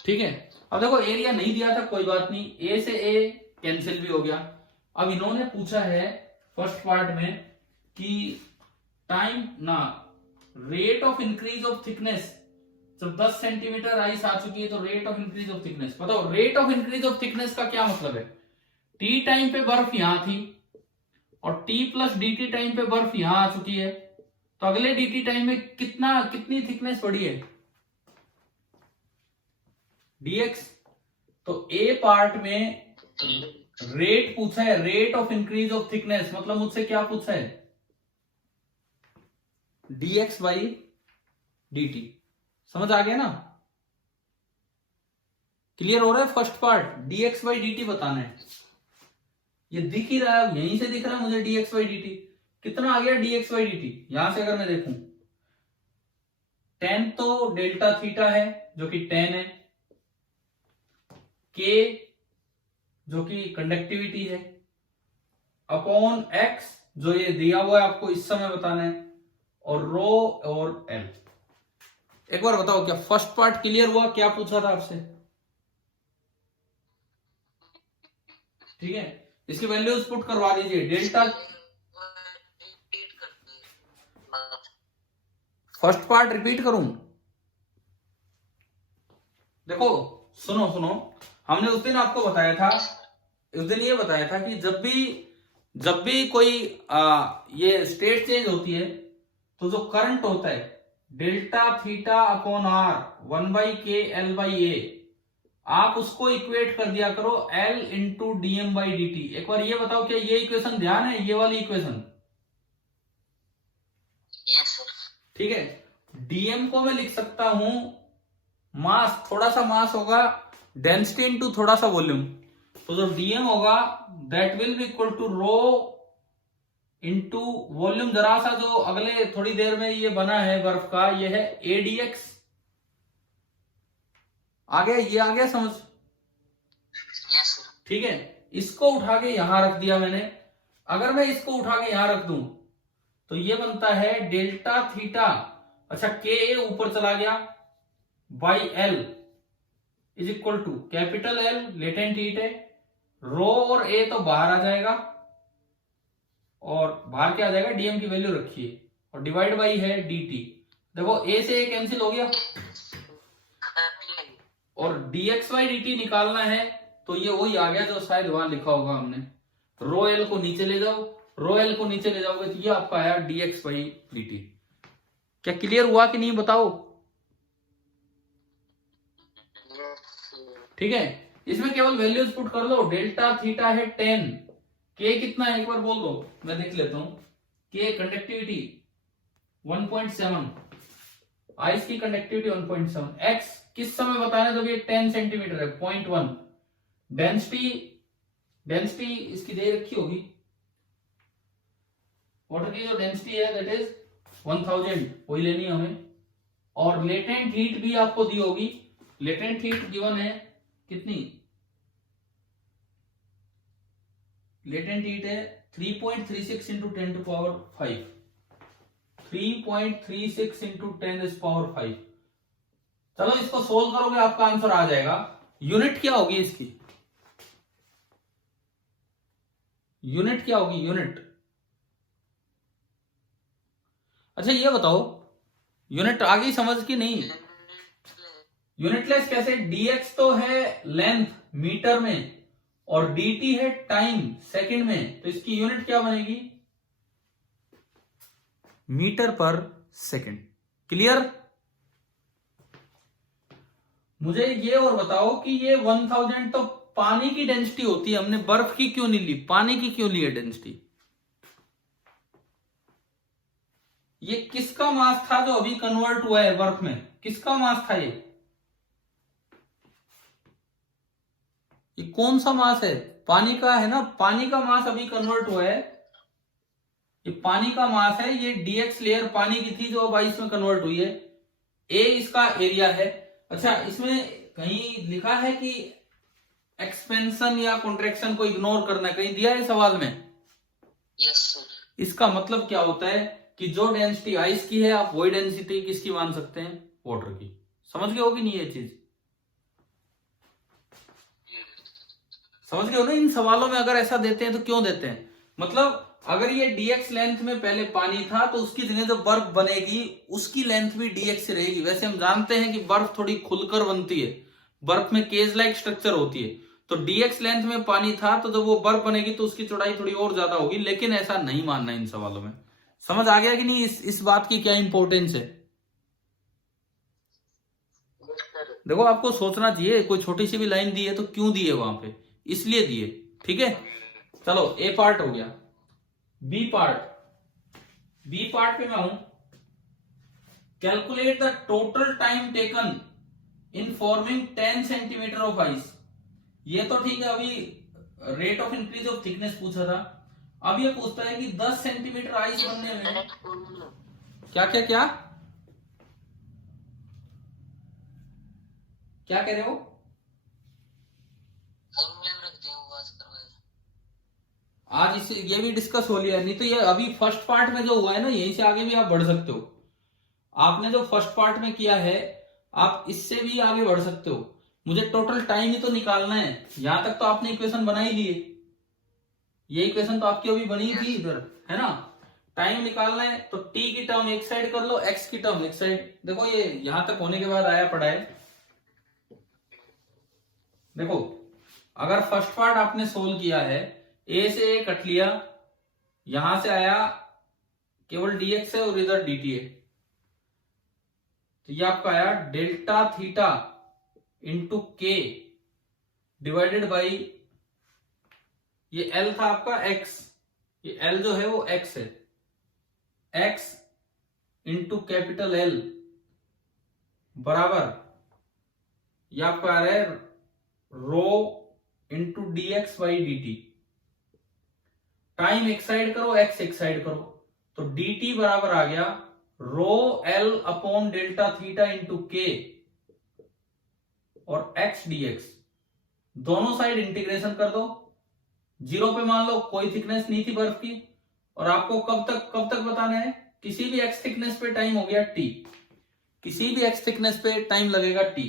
ठीक है, अब देखो एरिया नहीं दिया था, कोई बात नहीं, ए से ए कैंसिल भी हो गया। अब इन्होंने पूछा है फर्स्ट पार्ट में कि टाइम ना rate of increase of thickness, जब 10 सेंटीमीटर आइस आ चुकी है तो rate of increase of thickness बताओ। Rate of increase of thickness का क्या मतलब है, टी टाइम पे बर्फ यहां थी और टी प्लस dt टाइम पे बर्फ यहां आ चुकी है, तो अगले dt टाइम में कितनी थिकनेस बढ़ी है, dx। तो ए पार्ट में रेट पूछा है, rate of increase of thickness, मतलब मुझसे क्या पूछा है, dx बाई dt। समझ आ गया ना, क्लियर हो रहा है first part, dx by dt बताना है। ये दिख ही रहा है, यहीं से दिख रहा है मुझे dx बाई dt, कितना आ गया dx by dt। यहां से अगर मैं देखूं, tan तो डेल्टा थीटा है जो कि tan है, k जो कि कंडक्टिविटी है, अपॉन x जो ये दिया हुआ है आपको इस समय बताना है, और रो और l। एक बार बताओ क्या फर्स्ट पार्ट क्लियर हुआ? क्या पूछा था आपसे? ठीक है, इसकी वैल्यूज पुट करवा दीजिए। डेल्टा फर्स्ट पार्ट रिपीट करूं? देखो सुनो सुनो, हमने उस दिन आपको बताया था, उस दिन ये बताया था कि जब भी कोई ये स्टेट चेंज होती है तो जो करंट होता है delta theta upon are 1/k/L/A, आप उसको इक्वेट कर दिया करो L इंटू dm/dt। एक बार ये बताओ क्या ये इक्वेशन ध्यान है, ये वाली इक्वेशन? Yes sir. ठीक है, dm को मैं लिख सकता हूं मास, थोड़ा सा मास होगा, डेंसिटी इंटू थोड़ा सा वॉल्यूम, तो जो dm होगा that will be equal to rho into volume, जरा सा जो अगले थोड़ी देर में ये बना है बर्फ का, ये है adx। आ गया, ये आ गया समझ? Yes sir. ठीक है, इसको उठा के यहां रख दिया मैंने। अगर मैं इसको उठा के यहां रख दूं तो ये बनता है डेल्टा थीटा, अच्छा के ऊपर चला गया, by L is equal to capital L latent heat है, रो और ए तो बाहर आ जाएगा, और बाहर क्या आ जाएगा, डीएम की वैल्यू रखिए, और डिवाइड बाई है डीटी। देखो ए से ए कैंसिल हो गया, और dx बाई dt निकालना है तो ये वही आ गया जो शायद वहां लिखा होगा हमने, रो एल को नीचे ले जाओ, रो एल को नीचे ले जाओगे तो ये आपका आया dx बाई dt। क्या क्लियर हुआ कि नहीं बताओ? ठीक है, इसमें केवल वैल्यूज पुट कर लो। डेल्टा थीटा है 10, k कितना है एक बार बोल दो, मैं देख लेता हूं। k कंडक्टिविटी 1.7, आइस की कंडक्टिविटी 1.7, x किस समय बताना जब ये 10 सेंटीमीटर है 0.1, डेंसिटी इसकी दे रखी होगी, वाटर की जो डेंसिटी है दैट इज 1000, वही लेनी है हमें, और लेटेंट हीट भी आपको दी होगी। लेटेंट हीट गिवन है कितनी, लेटेंट हीट है 3.36 इंटू 10 टू पावर 5, 3.36 इंटू 10⁵। चलो इसको सोल्व करोगे आपका आंसर आ जाएगा। यूनिट क्या होगी इसकी, यूनिट क्या होगी, यूनिट? अच्छा ये बताओ यूनिट आ गई समझ की नहीं? यूनिटलेस कैसे? dx तो है लेंथ मीटर में, और dt है टाइम सेकंड में, तो इसकी यूनिट क्या बनेगी, मीटर पर सेकंड। क्लियर? मुझे ये और बताओ कि ये 1000 तो पानी की डेंसिटी होती है, हमने बर्फ की क्यों नहीं ली, पानी की क्यों ली है डेंसिटी? ये किसका मास था जो अभी कन्वर्ट हुआ है बर्फ में, किसका मास था ये कौन सा मास है? पानी का है ना, पानी का मास अभी कन्वर्ट हुआ है, ये पानी का मास है, ये dx लेयर पानी की थी जो अब आइस में कन्वर्ट हुई है, a इसका एरिया है। अच्छा इसमें कहीं लिखा है कि एक्सपेंशन या कॉन्ट्रैक्शन को इग्नोर करना, कहीं दिया है सवाल में? Yes sir. इसका मतलब क्या होता है कि जो डेंसिटी आइस की है आप वही डेंसिटी किसकी मान सकते हैं, वाटर की। समझ गए हो कि नहीं ये चीज? समझ गए हो ना? इन सवालों में अगर ऐसा देते हैं तो क्यों देते हैं, मतलब अगर ये dx लेंथ में पहले पानी था तो उसकी जगह जो बर्फ बनेगी उसकी लेंथ भी dx से रहेगी। वैसे हम जानते हैं कि बर्फ थोड़ी खुलकर बनती है, बर्फ में केज लाइक स्ट्रक्चर होती है, तो dx लेंथ में पानी था तो जब वो बर्फ बनेगी तो उसकी चौड़ाई थोड़ी और ज्यादा होगी, लेकिन ऐसा नहीं मानना इन सवालों में। समझ आ गया कि नहीं इस बात की क्या इंपॉर्टेंस है? देखो आपको सोचना चाहिए, कोई छोटी सी भी लाइन दी है तो क्यों दी है वहां पे, इसलिए दिए। ठीक है, चलो ए पार्ट हो गया। बी पार्ट पे मैं हूं, calculate the total time taken in forming 10 centimetre of ice. ये तो ठीक है, अभी rate of increase of thickness पूछा था, अब ये पूछता है कि 10 सेंटीमीटर आइस Yes, बनने sir. में Direct formula. क्या क्या क्या क्या कह रहे हो? फॉर्मूले में रख दिया वो आज करवाया। आज इसे ये भी डिस्कस हो लिया, नहीं तो ये अभी फर्स्ट पार्ट में जो हुआ है ना, यहीं से आगे भी आप बढ़ सकते हो। आपने जो फर्स्ट पार्ट में किया है, आप इससे भी आगे बढ़ सकते हो। मुझे टोटल टाइम ही तो निकालना है। यहां तक तो आपने इक्वेशन बना ही लिए, ये इक्वेशन तो आपकी अभी बनी थी इधर, है ना। टाइम निकालना है तो t की टर्म एक साइड कर लो, x की टर्म एक साइड। देखो ये यहां तक होने के बाद आया पड़ा है। देखो अगर फर्स्ट पार्ट आपने सोल्व किया है, a से a कट लिया, यहां से आया केवल dx है और इधर dt है, तो ये आपका आया डेल्टा थीटा इंटू के डिवाइडेड बाई, ये L था आपका x, ये L जो है वो x है, x इंटू कैपिटल L बराबर, ये आपका आ रहा है rho into D x by D t. Time एक साइड करो, x एक साइड करो, तो dt बराबर आ गया rho L upon delta theta into K और x dx। दोनों साइड इंटीग्रेशन कर दो, जीरो पे मान लो, कोई थिकनेस नहीं थी बर्फ की। और आपको कब तक बताना है? किसी भी x थिकनेस पे टाइम हो गया t, किसी भी x थिकनेस पे टाइम लगेगा t।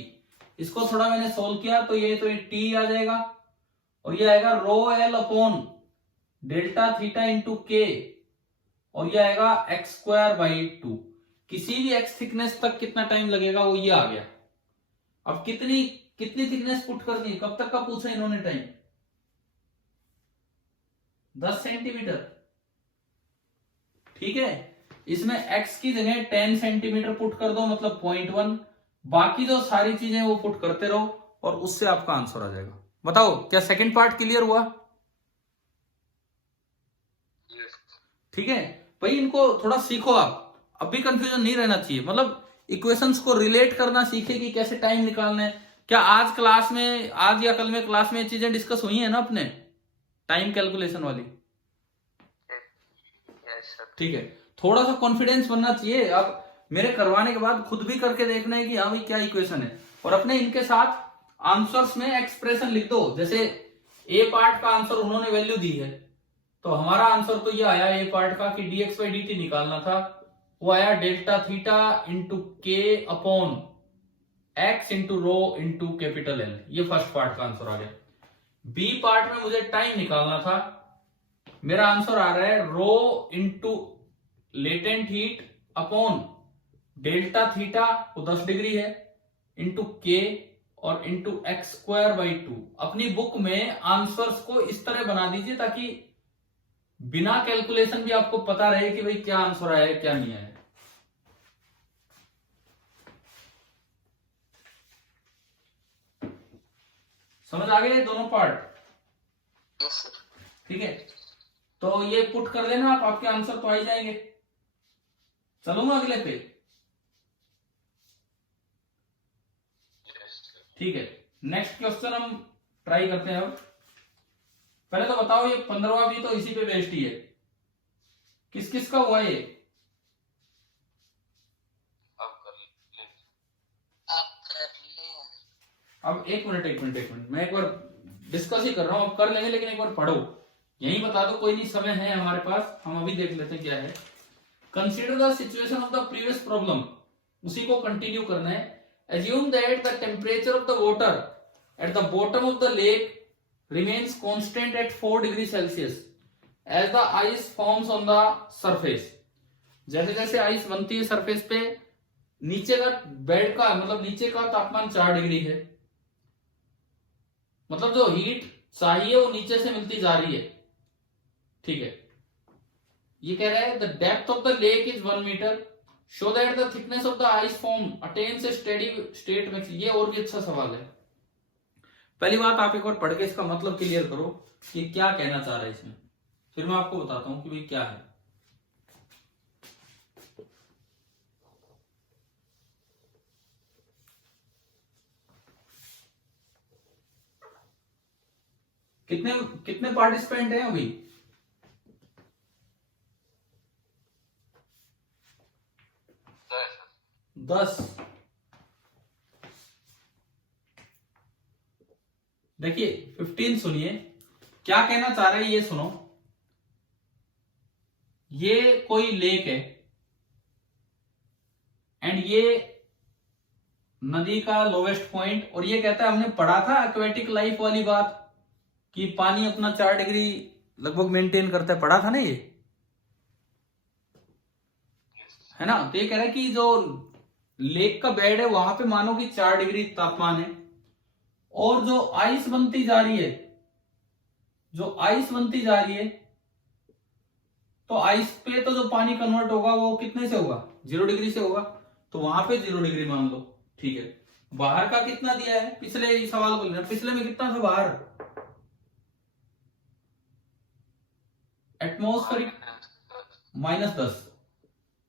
इसको थोड़ा मैंने सोल्व किया तो ये t आ जाएगा, और ये आएगा रो L upon delta theta into K, और ये आएगा एक्स स्क्वायर बाई 2। किसी भी x थिकनेस तक कितना टाइम लगेगा वो ये आ गया। अब कितनी कितनी थिकनेस पुट करनी है, कब तक का पूछा इन्होंने टाइम? 10 सेंटीमीटर, ठीक है। इसमें x की जगह 10 सेंटीमीटर पुट कर दो, मतलब 0.1। बाकी जो सारी चीजें वो पुट करते रहो और उससे आपका आंसर आ जाएगा। बताओ क्या सेकंड पार्ट क्लियर हुआ? ठीक है भाई, इनको थोड़ा सीखो आप, अब भी कंफ्यूजन नहीं रहना चाहिए। मतलब इक्वेशंस को रिलेट करना सीखे कि कैसे टाइम निकालना है। क्या आज क्लास में, आज या कल में क्लास में चीजें डिस्कस हुई है ना अपने, टाइम कैलकुलेशन वाली? ठीक है, थोड़ा सा कॉन्फिडेंस बनना चाहिए। अब मेरे करवाने के बाद खुद भी करके देखना है कि हाँ भाई क्या इक्वेशन है, और अपने इनके साथ आंसर्स में एक्सप्रेशन लिख दो। जैसे ए पार्ट का आंसर उन्होंने वैल्यू दी है, तो हमारा आंसर तो ये आया ए पार्ट का कि dx बाई dt निकालना था, वो आया delta theta into K upon X into rho into capital L. ये फर्स्ट पार्ट का आंसर आ गया। बी पार्ट में मुझे टाइम निकालना था, मेरा आंसर आ रहा है rho into latent heat upon delta theta, वो 10 डिग्री है, इंटू के और इंटू एक्स स्क्वायर बाई 2। अपनी बुक में आंसर्स को इस तरह बना दीजिए ताकि बिना कैलकुलेशन भी आपको पता रहे कि भाई क्या आंसर आया है क्या नहीं आया है। समझ आ गए दोनों पार्ट? Yes sir. ठीक है, तो ये पुट कर लेना आप, आपके आंसर तो आ ही जाएंगे। चलूंगा अगले पे? ठीक है, नेक्स्ट क्वेश्चन हम ट्राई करते हैं। अब पहले तो बताओ, ये 15वां भी तो इसी पे बेस्ड ही है। किस किस का हुआ ये? आप कर ले। अब एक मिनट, मैं एक बार डिस्कस ही कर रहा हूं, अब कर लेंगे, लेकिन एक बार पढ़ो, यही बता दो, कोई नहीं, समय है हमारे पास, हम अभी देख लेते हैं क्या है। Consider the situation of the previous problem, उसी को कंटिन्यू करना है। Assume that the temperature of the water at the bottom of the lake remains constant at 4 degrees Celsius as the ice forms on the surface। जैसे जैसे ice बनती है surface पे, नीचे का बेड का, मतलब नीचे का तापमान 4 डिग्री है, मतलब जो हीट चाहिए वो नीचे से मिलती जा रही है। ठीक है, ये कह रहा है the depth of the lake is 1 metre, show that the thickness of the ice form attains a steady state में। ये और भी अच्छा सवाल है। पहली बात, आप एक बार पढ़ के इसका मतलब क्लियर करो कि क्या कहना चाह रहा है इसमें, फिर मैं आपको बताता हूं कि भाई क्या है। कितने कितने पार्टिसिपेंट हैं अभी? 10। देखिए 15 सुनिए क्या कहना चाह रहे हैं, ये सुनो। ये कोई लेक है एंड ये नदी का लोवेस्ट पॉइंट, और ये कहता है, हमने पढ़ा था एक्वेटिक लाइफ वाली बात कि पानी अपना 4 डिग्री लगभग मेंटेन करता है, पढ़ा था ना ये, है ना। तो ये कह रहा है कि जो लेक का बेड है वहां पे मानो कि 4 डिग्री तापमान है, और जो आइस बनती जा रही है, जो आइस बनती जा रही है, तो आइस पे तो जो पानी कन्वर्ट होगा वो कितने से होगा, 0 डिग्री से होगा, तो वहां पे 0 डिग्री मान लो, ठीक है। बाहर का कितना दिया है, पिछले सवाल को लेना, पिछले में कितना था बाहर, एटमॉस्फेरिक -10,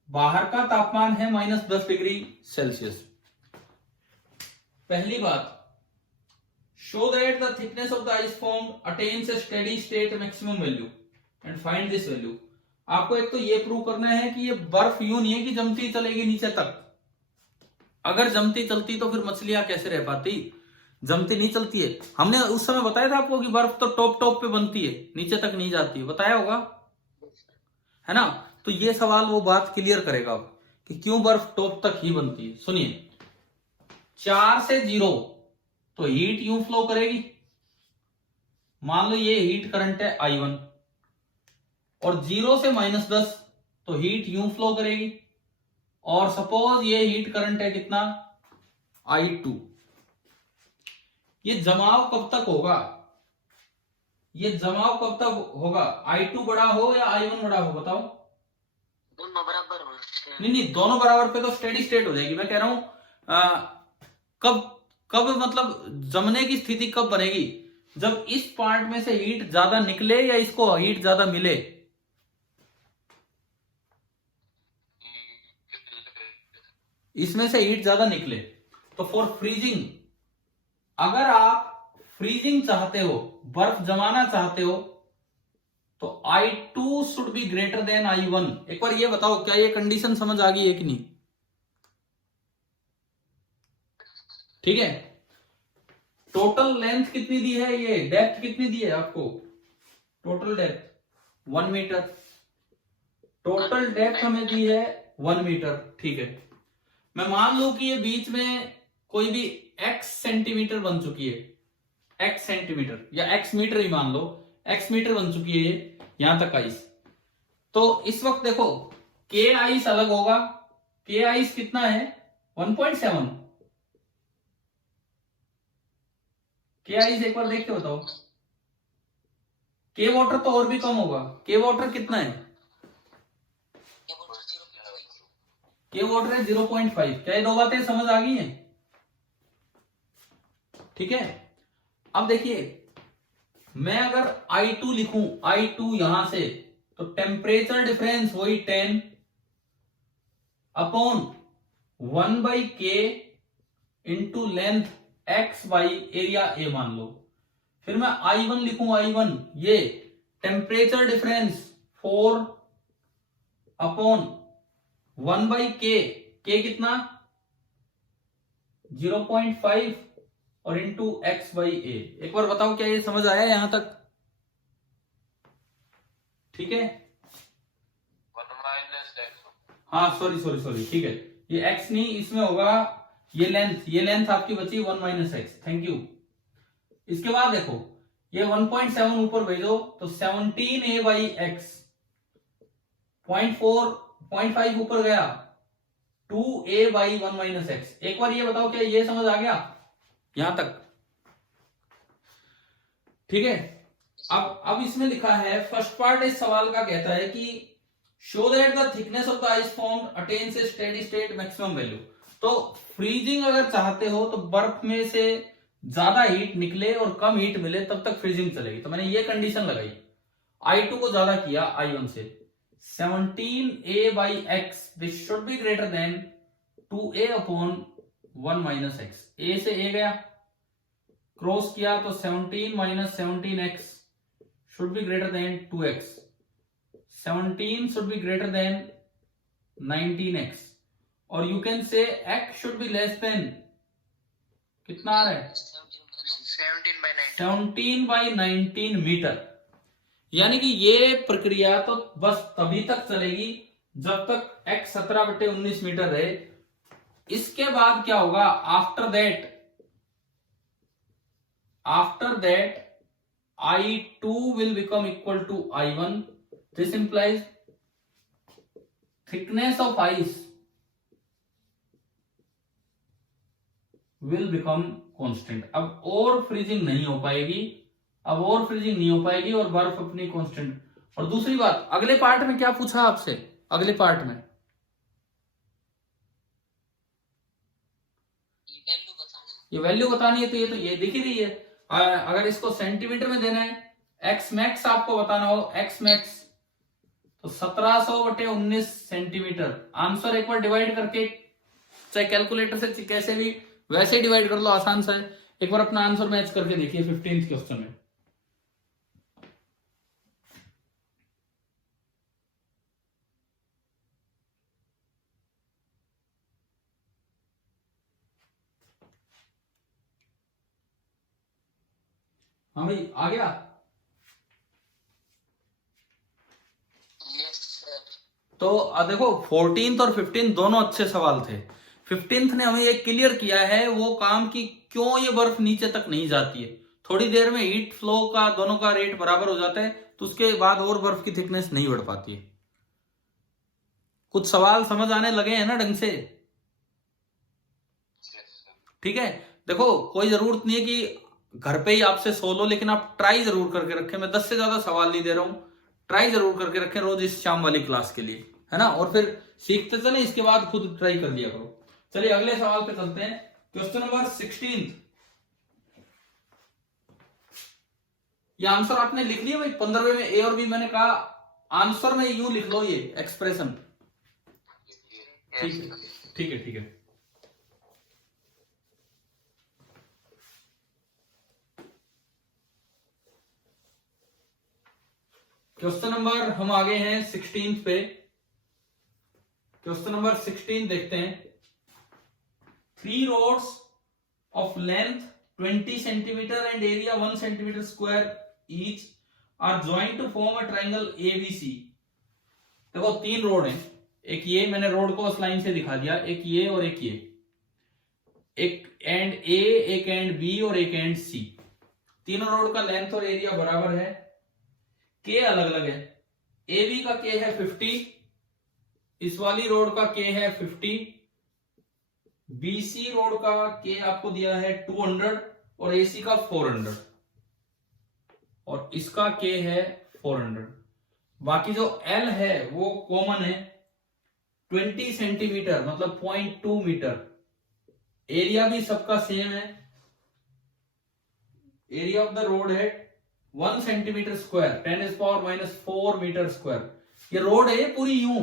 बाहर का तापमान है -10 डिग्री सेल्सियस। पहली बात, show that the thickness of the ice form attains a steady state maximum value and find this value. आपको एक तो ये प्रूव करना है कि ये बर्फ यूं नहीं है कि जमती चलेगी नीचे तक, अगर जमती चलती तो फिर मछलियां कैसे रह पाती, जमती नहीं चलती है। हमने उस समय बताया था आपको कि बर्फ तो टॉप पे बनती है, नीचे तक नहीं जाती है, बताया होगा, है ना। तो ये सवाल वो बात क्लियर करेगा कि क्यों बर्फ टॉप तक ही बनती है। सुनिए, 4 से 0 तो हीट यूं फ्लो करेगी, मान लो ये हीट करंट है I1, और 0 से -10 तो हीट यूं फ्लो करेगी, और सपोज ये हीट करंट है कितना, I2। ये जमाव कब तक होगा, ये जमाव कब तक होगा, I2 बड़ा हो या I1 बड़ा हो, बताओ। दोनों बराबर होने चाहिए। नहीं, दोनों बराबर पे तो स्टेडी स्टेट हो जाएगी। मैं कह रहा हूं कब कब मतलब जमने की स्थिति कब बनेगी, जब इस पार्ट में से हीट ज्यादा निकले या इसको हीट ज्यादा मिले। इसमें से हीट ज्यादा निकले। तो फॉर फ्रीजिंग, अगर आप फ्रीजिंग चाहते हो, बर्फ जमाना चाहते हो, तो I2 should be greater than I1। एक बार ये बताओ, क्या ये कंडीशन समझ आ गई है कि नहीं, ठीक है। टोटल लेंथ कितनी दी है, ये डेप्थ कितनी दी है आपको, total depth 1 metre, total depth हमें दी है 1 मीटर, ठीक है। मैं मान लूं कि ये बीच में कोई भी x सेंटीमीटर बन चुकी है, x सेंटीमीटर या x मीटर ही मान लो, x मीटर बन चुकी है ये, यहां तक आइस। तो इस वक्त देखो k आइस अलग होगा, k आइस कितना है 1.7, के आइस एक बार देख के बताओ, के वाटर तो और भी कम होगा, के वाटर कितना है, के वाटर है 0.5। क्या ये दो बातें समझ आ गई हैं, ठीक है। अब देखिए, मैं अगर I2 लिखूं, I2 यहां से, तो टेम्परेचर डिफरेंस वही 10 upon 1/k into length x by area A मान लो। फिर मैं I1 लिखूं, I1 ये temperature difference 4 upon 1/k, k कितना 0.5 और इंटू x बाई ए। एक बार बताओ क्या ये समझ आया यहां तक, ठीक है। 1 माइनस x। हाँ सॉरी ठीक है, ये x नहीं, इसमें होगा ये लेंथ आपकी बची 1 माइनस एक्स, थैंक यू। इसके बाद देखो ये 1.7 ऊपर भेजो तो 17a बाई एक्स, 0.5 ऊपर गया 2a बाई 1 माइनस एक्स। एक बार ये बताओ क्या ये समझ आ गया यहां तक, ठीक है। अब इसमें लिखा है, फर्स्ट पार्ट इस सवाल का कहता है कि show that the thickness of the ice formed attains a steady state maximum value. तो फ्रीजिंग अगर चाहते हो तो बर्फ में से ज्यादा हीट निकले और कम हीट मिले तब तक फ्रीजिंग चलेगी। तो मैंने ये कंडीशन लगाई, I2 को ज्यादा किया I1 से, 17a by x this should be greater than 2a upon 1 minus x. a से a गया, क्रॉस किया तो 17 minus 17x should be greater than 2x, 17 should be greater than 19x, और यू कैन से x should be less than, कितना आ रहा है, 17/19 metre. यानी कि ये प्रक्रिया तो बस तभी तक चलेगी जब तक x 17/19 मीटर रहे। इसके बाद क्या होगा, after that I2 will become equal to I1. This implies thickness of ice will become constant. अब और फ्रीजिंग नहीं हो पाएगी, और बर्फ अपनी कांस्टेंट। और दूसरी बात, अगले पार्ट में क्या पूछा आपसे, अगले पार्ट में ये वैल्यू बतानी है, तो ये दिख ही रही है। अगर इसको सेंटीमीटर में देना है, एक्स मैक्स आपको बताना हो, एक्स मैक्स तो 1700/19 सेंटीमीटर। आंसर एक बार डिवाइड करके, चाहे कैलकुलेटर से कैसे भी वैसे ही डिवाइड कर लो, आसान सा है। एक बार अपना आंसर मैच करके देखिए 15th क्वेश्चन में। हाँ भाई, आ गया। तो देखो 14th और 15th दोनों अच्छे सवाल थे। 15th ने हमें ये क्लियर किया है वो काम कि क्यों ये बर्फ नीचे तक नहीं जाती है। थोड़ी देर में हीट फ्लो का दोनों का रेट बराबर हो जाता है, तो उसके बाद और बर्फ की थिकनेस नहीं बढ़ पाती है। कुछ सवाल समझ आने लगे हैं ना ढंग से? ठीक है, देखो कोई जरूरत नहीं है कि घर पे ही आपसे सोलो, लेकिन आप ट्राई जरूर करके रखें। मैं 10 से ज्यादा सवाल नहीं दे रहा हूं, ट्राई जरूर करके रखें रोज इस शाम वाली क्लास के लिए, है ना। और फिर सीखते चले, इसके बाद खुद ट्राई कर लिया करो। चलिए अगले सवाल पे चलते हैं। Question number 16। ये आंसर आपने लिख लिया भाई 15वें में, ए और बी मैंने कहा आंसर में यूं लिख लो ये एक्सप्रेशन। ठीक है, ठीक है, ठीक है। क्वेश्चन नंबर हम आगे हैं 16 पे। क्वेश्चन नंबर 16 देखते हैं। 3 rods of length 20 centimeter and area 1 centimeter square each are joined to form a triangle ABC। देखो 3 रोड हैं, एक ये, मैंने रोड को उस लाइन से दिखा दिया, एक ये और एक ये, एक एंड ए, एक एंड बी और एक एंड सी। तीनों रोड का लेंथ और एरिया बराबर है, के अलग अलग है। ए बी का के है 50, इस वाली रोड का के है 50, बीसी रोड का के आपको दिया है 200 और एसी का 400, और इसका के है 400। बाकी जो एल है वो कॉमन है 20 सेंटीमीटर, मतलब 0.2 मीटर। एरिया भी सबका सेम है, एरिया ऑफ द रोड है 1 सेंटीमीटर स्क्वायर, 10⁻⁻⁴ मीटर स्क्वायर। ये रोड है ये पूरी यूं,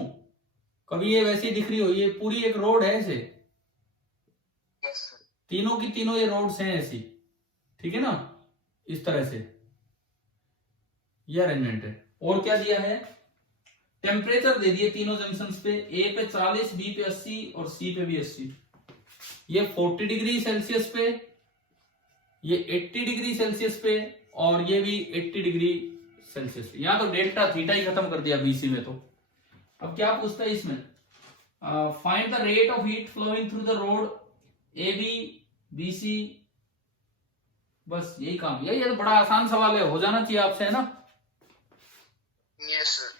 कभी ये वैसी दिख रही हो, ये पूरी एक रोड है ऐसे, तीनों की तीनों ये रोड्स हैं ऐसी, ठीक है ना, इस तरह से ये अरेंजमेंट है। और क्या दिया है, टेम्परेचर दे दिए तीनों जंक्शंस पे, ए पे 40, बी पे 80 और सी पे भी 80। ये 40 डिग्री सेल्सियस पे, ये 80 डिग्री सेल्सियस पे, और ये भी 80 डिग्री सेल्सियस। यहां तो डेल्टा थीटा ही खत्म कर दिया बीसी में। तो अब क्या पूछता है इसमें, find the rate of heat flowing through the rod A B B C. बस यही काम, यही है, तो बड़ा आसान सवाल है, हो जाना चाहिए आपसे, है ना। Yes sir.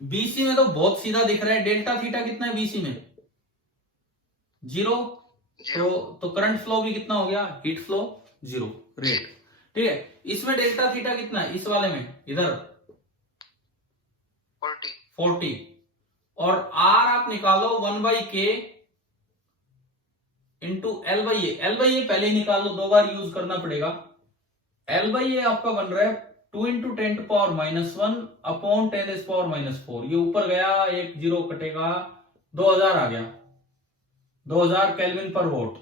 बीसी में तो बहुत सीधा दिख रहा है, डेल्टा थीटा कितना है बीसी में, 0। तो करंट फ्लो भी कितना हो गया, हीट फ्लो 0 रेट, ठीक है। इसमें डेल्टा थीटा कितना है, इस वाले में इधर 40, और आर आप निकालो 1/k इंटू L/A। L/A पहले ही निकाल लो, 2 बार यूज करना पड़ेगा। L/A आपका बन रहा है 2 × 10⁻⁻1 अपॉन 10⁻⁻4। ये ऊपर गया, एक 0 कटेगा, 2000 आ गया, 2000 केल्विन पर वोट।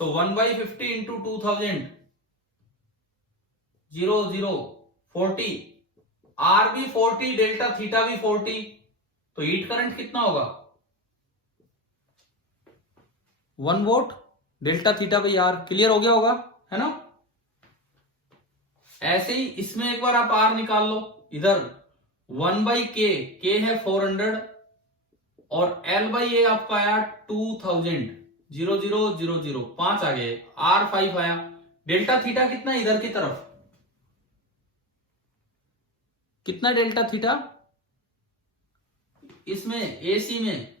तो 1/50 इंटू 2000, 0 0 40, आर भी 40, डेल्टा थीटा भी 40, तो हीट करंट कितना होगा, 1 volt delta theta by R. Clear हो गया होगा, है ना। ऐसे ही इसमें एक बार आप आर निकाल लो। इधर 1/k, k है 400 और L बाई ए आपका आया 2000, 0000, 5 आ गए, R 5 आया। डेल्टा थीटा कितना इधर की तरफ, कितना डेल्टा थीटा इसमें AC में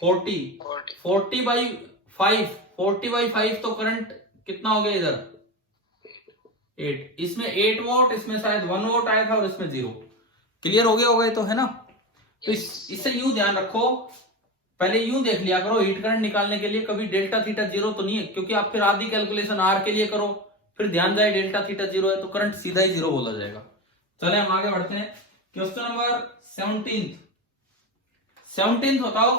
40/5, 40/5 तो करंट कितना हो गया इधर 8, इसमें 8 वोल्ट, इसमें शायद 1 वोल्ट आया था और इसमें 0। क्लियर हो गया होगा, तो है ना। तो इससे यूं ध्यान रखो, पहले यूं देख लिया करो हीट करंट निकालने के लिए कभी डेल्टा थीटा 0 तो नहीं है, क्योंकि आप फिर आधी कैलकुलेशन आर के लिए करो, फिर ध्यान जाए डेल्टा थीटा 0 है तो करंट सीधा ही 0 बोला जाएगा। चले हम आगे बढ़ते हैं। क्वेश्चन नंबर 17 बताओ,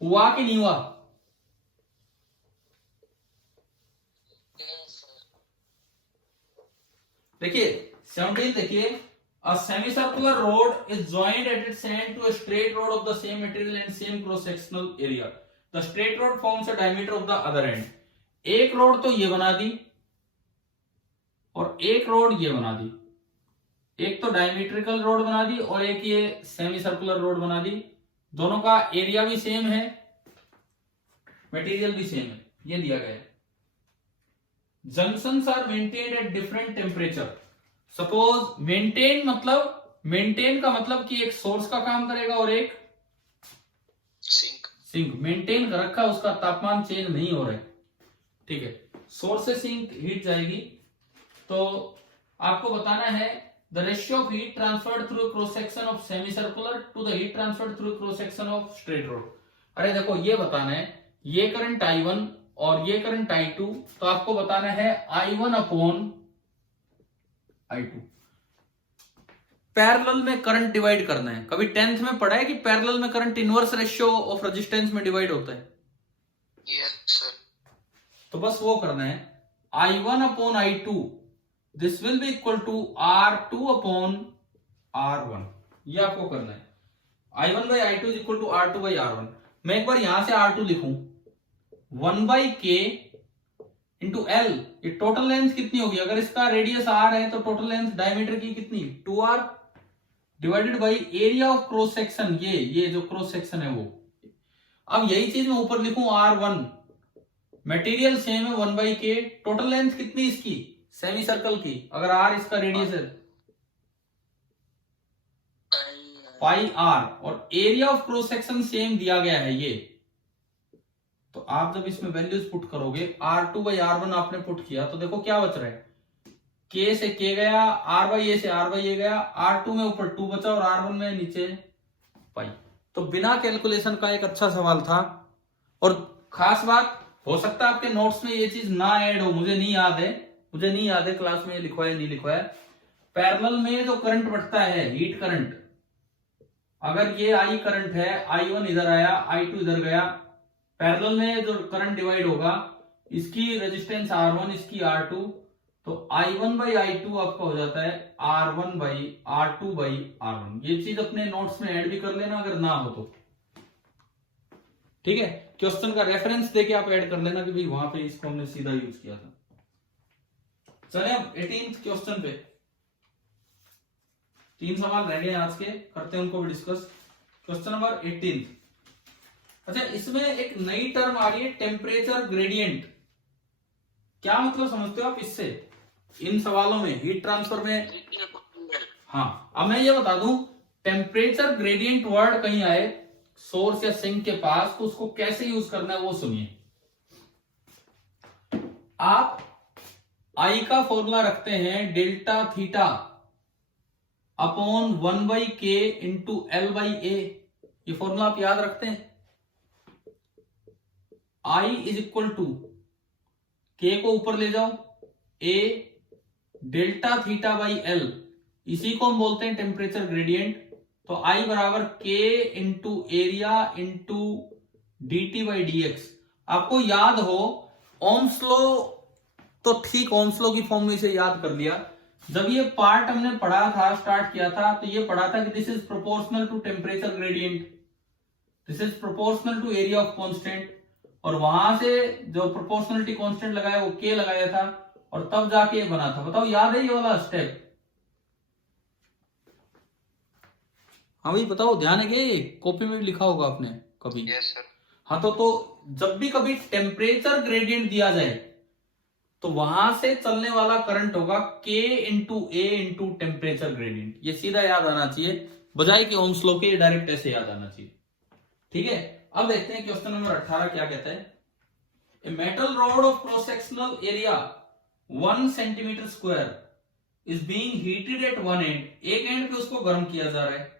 हुआ कि नहीं हुआ। देखिए 17 देखिए, a semicircular rod is joined at its end to a straight rod of the same material and same cross sectional area. The straight rod forms a diameter of the other end. एक road तो ये बना दी और एक road ये बना दी, एक तो डायमीट्रिकल रोड बना दी और एक ये सेमी सर्कुलर रोड बना दी। दोनों का एरिया भी सेम है, मटेरियल भी सेम है, ये दिया गया है। Junctions are maintained at different temperature. Suppose maintain का मतलब कि एक सोर्स का काम करेगा और एक सिंक मेंटेन कर रखा, उसका तापमान चेंज नहीं हो रहा है, ठीक है। सोर्स से सिंक हीट जाएगी, तो आपको बताना है the ratio of heat transferred through cross section of semi circular to the heat transferred through cross section of straight rod. अरे देखो ये बताना है, ये करंट I1 और ये करंट I2, तो आपको बताना है I1 अपॉन I2। पैरेलल में करंट डिवाइड करना है। कभी 10th में पढ़ा है कि पैरेलल में current inverse ratio of resistance में डिवाइड होता है। Yes sir. तो बस वो करना है, I1 upon I2 this will be equal to R2 upon R1, ये आपको करना है। I1 by I2 is equal to R2 by R1। मैं एक बार यहां से R2 लिखूं, 1/k इंटू L, ये टोटल लेंथ कितनी होगी, अगर इसका रेडियस R है तो टोटल लेंथ डायमीटर की कितनी 2R, divided by area of cross section, ये जो क्रॉस सेक्शन है वो। अब यही चीज मैं ऊपर लिखूं R1, मटेरियल सेम है 1/k, टोटल लेंथ कितनी इसकी सेमी सर्कल की, अगर R इसका रेडियस है पाई R, और area of cross section same दिया गया है ये। तो आप जब इसमें वैल्यूज पुट करोगे, R2 बाई R1 आपने पुट किया तो देखो क्या बच रहा है, K से K गया, R बाई A से R बाई A गया, R2 में ऊपर 2 बचा और R1 में नीचे पाई। तो बिना कैलकुलेशन का एक अच्छा सवाल था। और खास बात, हो सकता है आपके नोट्स में ये चीज ना ऐड हो, मुझे नहीं याद है क्लास में लिखवाया नहीं लिखवाया। पैरेलल में जो करंट बढ़ता है हीट करंट, अगर ये I करंट है, I1 इधर आया, I2 इधर गया, पैरेलल में जो करंट डिवाइड होगा, इसकी रेजिस्टेंस R1, इसकी R2, तो I1 बाई I2 आपका हो जाता है R1 by R2 by R1। ये चीज अपने नोट्स में ऐड भी कर लेना अगर ना हो तो, ठीक है। क्वेश्चन का रेफरेंस देके आप ऐड कर लेना कि भाई वहां पे इसको हमने सीधा यूज किया था। चले अब 18th क्वेश्चन पे, 3 सवाल रह गए आज के, करते हैं उनको भी डिस्कस। Question number 18। अच्छा, इसमें एक नई टर्म आ रही है टेम्परेचर ग्रेडियंट। क्या मतलब समझते हो आप इससे, इन सवालों में हीट ट्रांसफर में। हाँ, अब मैं ये बता दूं, टेम्परेचर ग्रेडियंट वर्ड कहीं आए सोर्स या सिंक के पास तो उसको कैसे यूज करना है वो सुनिए। आप I का फॉर्मूला रखते हैं delta theta upon 1/k into L/A, ये फॉर्मूला आप याद रखते हैं। I is equal to, K को ऊपर ले जाओ, A delta theta by L, इसी को हम बोलते हैं टेम्परेचर ग्रेडियंट। तो I बराबर K into area into dt by dx। आपको याद हो ओम्स लॉ, तो ठीक ओम्स लॉ की फॉर्म में से याद कर लिया। जब ये पार्ट हमने पढ़ा था, स्टार्ट किया था, तो ये पढ़ा था कि this is proportional to temperature gradient. This is proportional to area of constant, और वहां से जो प्रोपोर्शनलिटी कांस्टेंट लगाया वो के लगाया था, और तब जाके ये बना था। बताओ याद है ये वाला स्टेप? हाँ भाई बताओ, ध्यान है कि कॉपी में भी लिखा होगा आपने कभी? Yes sir. हाँ तो जब भी कभी टेम्परेचर ग्रेडियंट दिया जाए तो वहां से चलने वाला करंट होगा K इंटू ए इंटू टेम्परेचर ग्रेडियंट। ये सीधा याद आना चाहिए, बजाय कि ओम्स लॉ के, ये डायरेक्ट ऐसे याद आना चाहिए। ठीक है, अब देखते हैं क्वेश्चन नंबर 18 क्या कहता है। A metal rod of cross sectional area 1 centimetre square is being heated at one end, एक एंड पे उसको गर्म किया जा रहा है।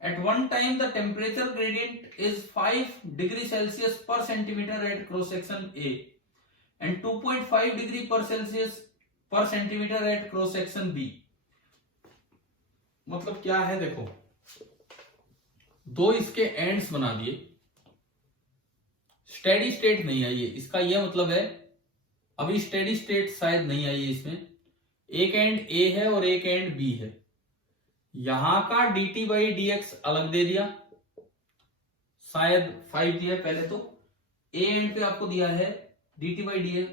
At one time, the temperature gradient is 5 degree Celsius per centimeter at cross section A and 2.5 degree per Celsius per centimeter at cross section B. मतलब क्या है देखो, दो इसके एंड्स बना दिए, स्टेडी स्टेट नहीं आई है, इसका यह मतलब है अभी स्टेडी स्टेट शायद नहीं आई है इसमें। एक एंड A है और एक एंड B है। यहां का dt बाई dx अलग दे दिया, शायद 5 दिया है पहले तो। ए एंड पे आपको दिया है dt बाई dx,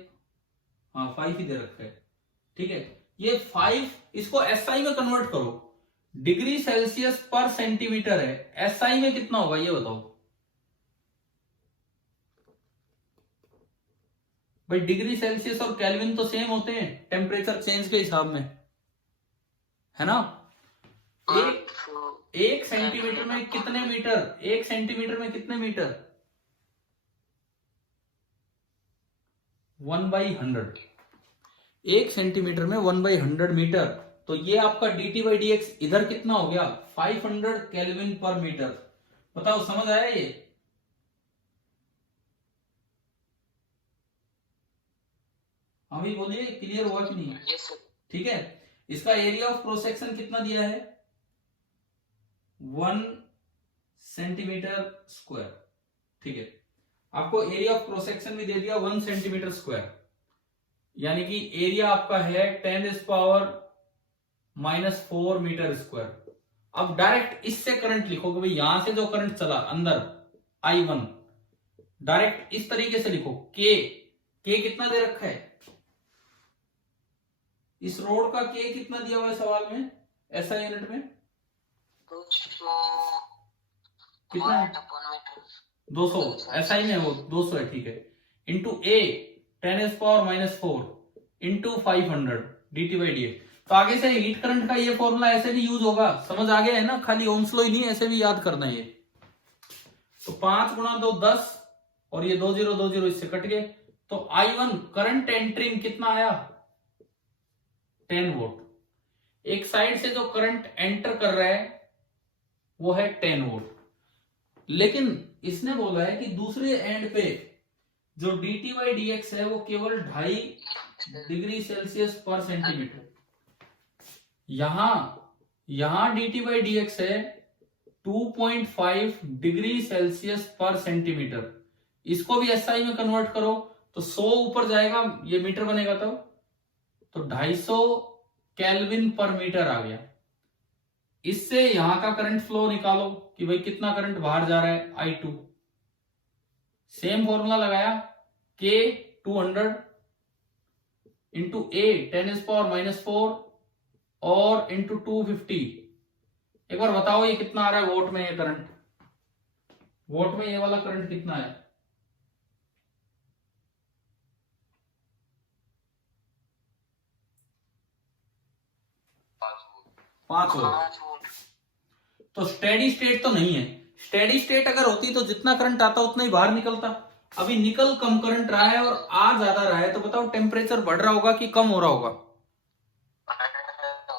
हाँ 5 ही दे रखा है। ठीक है, ये 5 इसको SI में कन्वर्ट करो, डिग्री सेल्सियस पर सेंटीमीटर है, SI में कितना होगा ये बताओ भाई। डिग्री सेल्सियस और केल्विन तो सेम होते हैं टेम्परेचर चेंज के हिसाब में, है ना? एक सेंटीमीटर में कितने मीटर? एक सेंटीमीटर में कितने मीटर? 1/100। एक सेंटीमीटर में 1/100 मीटर। तो ये आपका dt बाई dx इधर कितना हो गया? 500 केल्विन पर मीटर। बताओ समझ आया ये? हाँ भी बोलिए, क्लियर हुआ कि नहीं? Yes sir. ठीक है, इसका एरिया ऑफ क्रॉस सेक्शन कितना दिया है? 1 सेंटीमीटर स्क्वायर। ठीक है, आपको एरिया ऑफ क्रॉस सेक्शन भी दे दिया 1 सेंटीमीटर स्क्वायर, यानी कि एरिया आपका है 10⁻⁻⁴ मीटर स्क्वायर। अब डायरेक्ट इससे करंट लिखो कि भाई यहां से जो करंट चला अंदर I1, डायरेक्ट इस तरीके से लिखो। के कितना दे रखा है? इस रोड का के कितना दिया हुआ है सवाल में, ऐसा यूनिट में कितना है? 200। SI में वो 200 है। ठीक है, into A 10⁻⁻⁴ into 500 dt by dx। तो आगे से हीट करंट का ये फॉर्मूला ऐसे भी यूज होगा, समझ आ गया है ना? खाली ओम्स लॉ ही नहीं, ऐसे भी याद करना है ये। तो 5 गुणा 2 10, और ये 2 0 2 0 इससे कट गए। तो I1 करंट एंट्रिंग कितना आया? 10 वोल्ट। एक साइड से जो करंट एंटर कर रहा है वो है 10 वोल्ट, लेकिन इसने बोला है कि दूसरे एंड पे जो dt बाई dx है वो केवल 2.5 डिग्री सेल्सियस पर सेंटीमीटर। यहां dt बाई dx है 2.5 डिग्री सेल्सियस पर सेंटीमीटर। इसको भी SI में कन्वर्ट करो तो 100 ऊपर जाएगा, ये मीटर बनेगा तो 250 केल्विन पर मीटर आ गया। इससे यहां का करंट फ्लो निकालो कि भाई कितना करंट बाहर जा रहा है, I2। सेम फॉर्मूला लगाया, K 200 इंटू A 10⁻⁻⁴ और इंटू 250। एक बार बताओ ये कितना आ रहा है वोट में? ये करंट वोट में ये वाला करंट कितना है? 5 वोल्ट। तो स्टेडी स्टेट तो नहीं है। स्टेडी स्टेट अगर होती तो जितना करंट आता उतना ही बाहर निकलता। अभी निकल कम करंट रहा है और आ ज्यादा रहा है, तो बताओ टेम्परेचर बढ़ रहा होगा कि कम हो रहा होगा?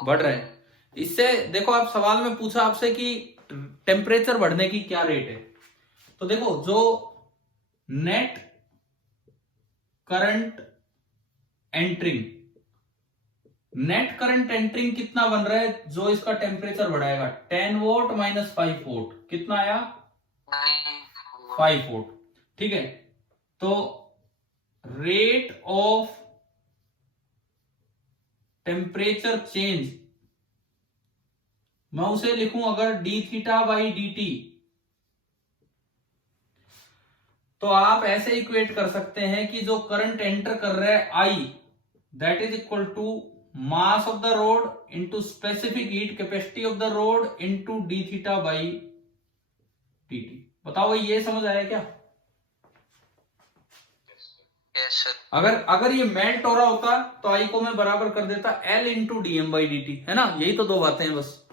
बढ़ रहा है। इससे देखो, आप सवाल में पूछा आपसे कि टेम्परेचर बढ़ने की क्या रेट है, तो देखो जो net current entering, net current entering कितना बन रहा है जो इसका टेम्परेचर बढ़ाएगा? 10 वोल्ट माइनस 5 वोल्ट, कितना आया? 5 वोल्ट। ठीक है, तो रेट ऑफ टेम्परेचर चेंज मैं उसे लिखूं अगर D theta by D t, तो आप ऐसे इक्वेट कर सकते हैं कि जो करंट एंटर कर रहा है I, that is equal to mass of the rod into specific heat capacity of the rod into d theta by D t. बताओ भाई ये समझ आया क्या? Yes sir. अगर ये मेल्ट हो रहा होता तो आई को मैं बराबर कर देता L into D M by D T, है ना? यही तो दो बातें हैं बस।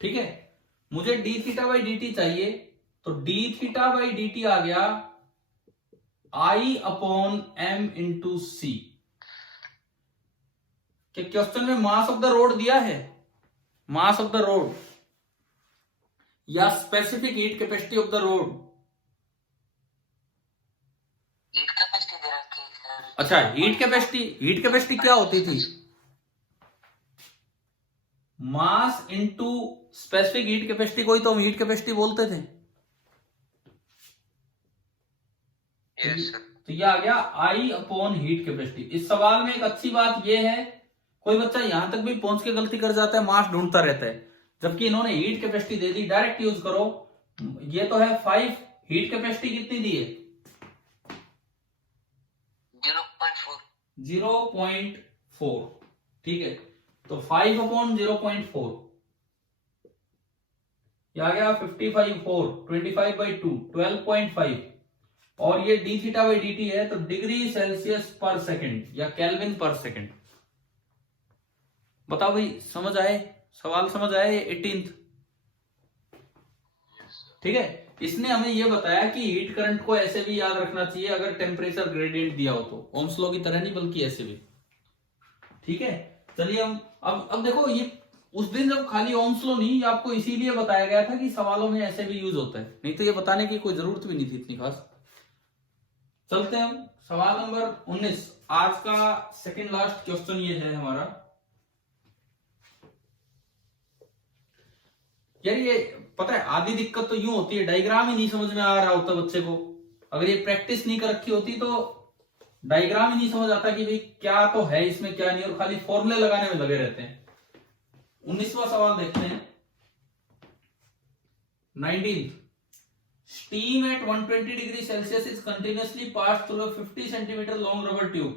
ठीक है, मुझे d theta by D t चाहिए, तो d theta by D t आ गया I upon M into C. क्या क्वेश्चन में मास ऑफ द रोड दिया है? मास ऑफ द रोड या specific heat capacity of the rod? Heat capacity दे रखी है सर। अच्छा, हीट कैपेसिटी क्या होती थी? Mass into specific heat capacity को ही तो हम हीट कैपेसिटी बोलते थे। Yes sir. तो ये आ गया आई अपॉन हीट कैपेसिटी। इस सवाल में एक अच्छी बात ये है, कोई बच्चा यहां तक भी पहुंच के गलती कर जाता है, मास ढूंढता रहता है, जबकि इन्होंने हीट कैपेसिटी दे दी। डायरेक्ट यूज करो, ये तो है 5, हीट कैपेसिटी कितनी दी है? 0.4। 0.4। ठीक है, तो 5 अपॉन 0.4 ये आ गया 55/4, 25/2, 12.5। और ये D theta by D T है, तो डिग्री सेल्सियस पर सेकंड या केल्विन पर सेकंड। बताओ भाई, समझ आए? सवाल समझ आए? ये 18th। ठीक है, इसने हमें यह बताया कि हीट करंट को ऐसे भी याद रखना चाहिए अगर टेम्परेचर ग्रेडियंट दिया हो तो, ओम्स लॉ की तरह नहीं बल्कि ऐसे भी। ठीक है, चलिए हम अब देखो, ये उस दिन जब खाली ओम्स लॉ नहीं, आपको इसीलिए बताया गया था कि सवालों में ऐसे भी यूज होता है, नहीं तो ये बताने की कोई जरूरत भी नहीं थी इतनी खास। चलते हैं हम सवाल नंबर 19, आज का सेकंड लास्ट क्वेश्चन ये है हमारा। यार ये पता है, आधी दिक्कत तो यूं होती है, डायग्राम ही नहीं समझ में आ रहा होता बच्चे को। अगर ये प्रैक्टिस नहीं कर रखी होती तो डायग्राम ही नहीं समझ आता कि भाई क्या तो है इसमें क्या नहीं, और खाली फॉर्मूले लगाने में लगे रहते हैं। 19वां सवाल देखते हैं। 19th, steam at 120 degree Celsius is continuously passed through a 50 centimeter long rubber tube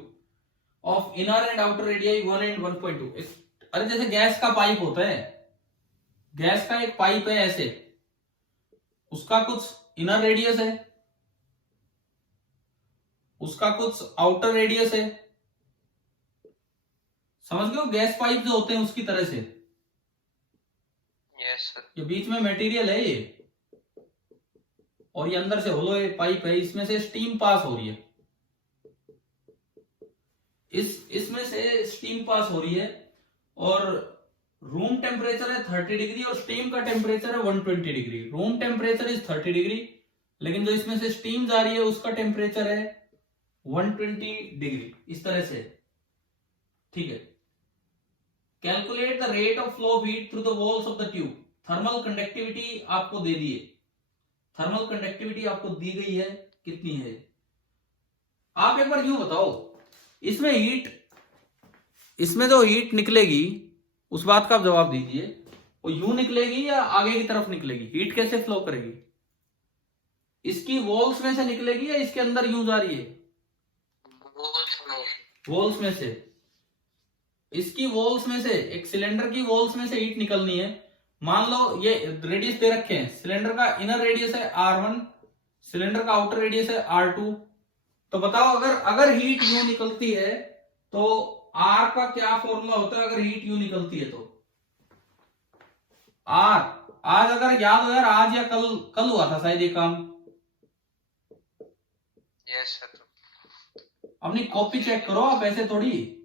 of inner and outer radii 1 and 1.2। अरे जैसे गैस का पाइप होता है, गैस का एक पाइप है ऐसे, उसका कुछ इनर रेडियस है, उसका कुछ आउटर रेडियस है। समझ गए हो? गैस पाइप जो होते हैं उसकी तरह से। Yes sir. ये बीच में मटेरियल है ये, और ये अंदर से होलो पाइप है, इसमें से स्टीम पास हो रही है। इसमें से स्टीम पास हो रही है, और रूम टेम्परेचर है 30 डिग्री और स्टीम का टेम्परेचर है 120 degree. Room temperature is 30 degree, लेकिन जो इसमें से स्टीम जा रही है उसका टेम्परेचर है 120 डिग्री, इस तरह से। ठीक है, calculate the rate of flow of heat through the walls of the tube. Thermal conductivity आपको दे दी है, थर्मल कंडक्टिविटी आपको दी गई है, कितनी है? आप एक बार यूं बताओ, इसमें जो हीट निकलेगी उस बात का आप जवाब दीजिए। वो यूं निकलेगी या आगे की तरफ निकलेगी? हीट कैसे फ्लो करेगी? इसकी वॉल्स में से निकलेगी या इसके अंदर यूं जा रही है? वॉल्स में से। इसकी वॉल्स में से, एक सिलेंडर की वॉल्स में से हीट निकलनी है। मान लो ये रेडियस दे रखे हैं, सिलेंडर का इनर रेडियस है R1, सिलेंडर का आउटर रेडियस है R2। तो बताओ, अगर हीट यूं निकलती है तो R का क्या फॉर्मूला होता है? अगर हीट यूं निकलती है तो R, आज अगर याद हो यार, आज या कल हुआ था शायद ये काम। Yes sir. अपनी कॉपी चेक करो आप, ऐसे थोड़ी।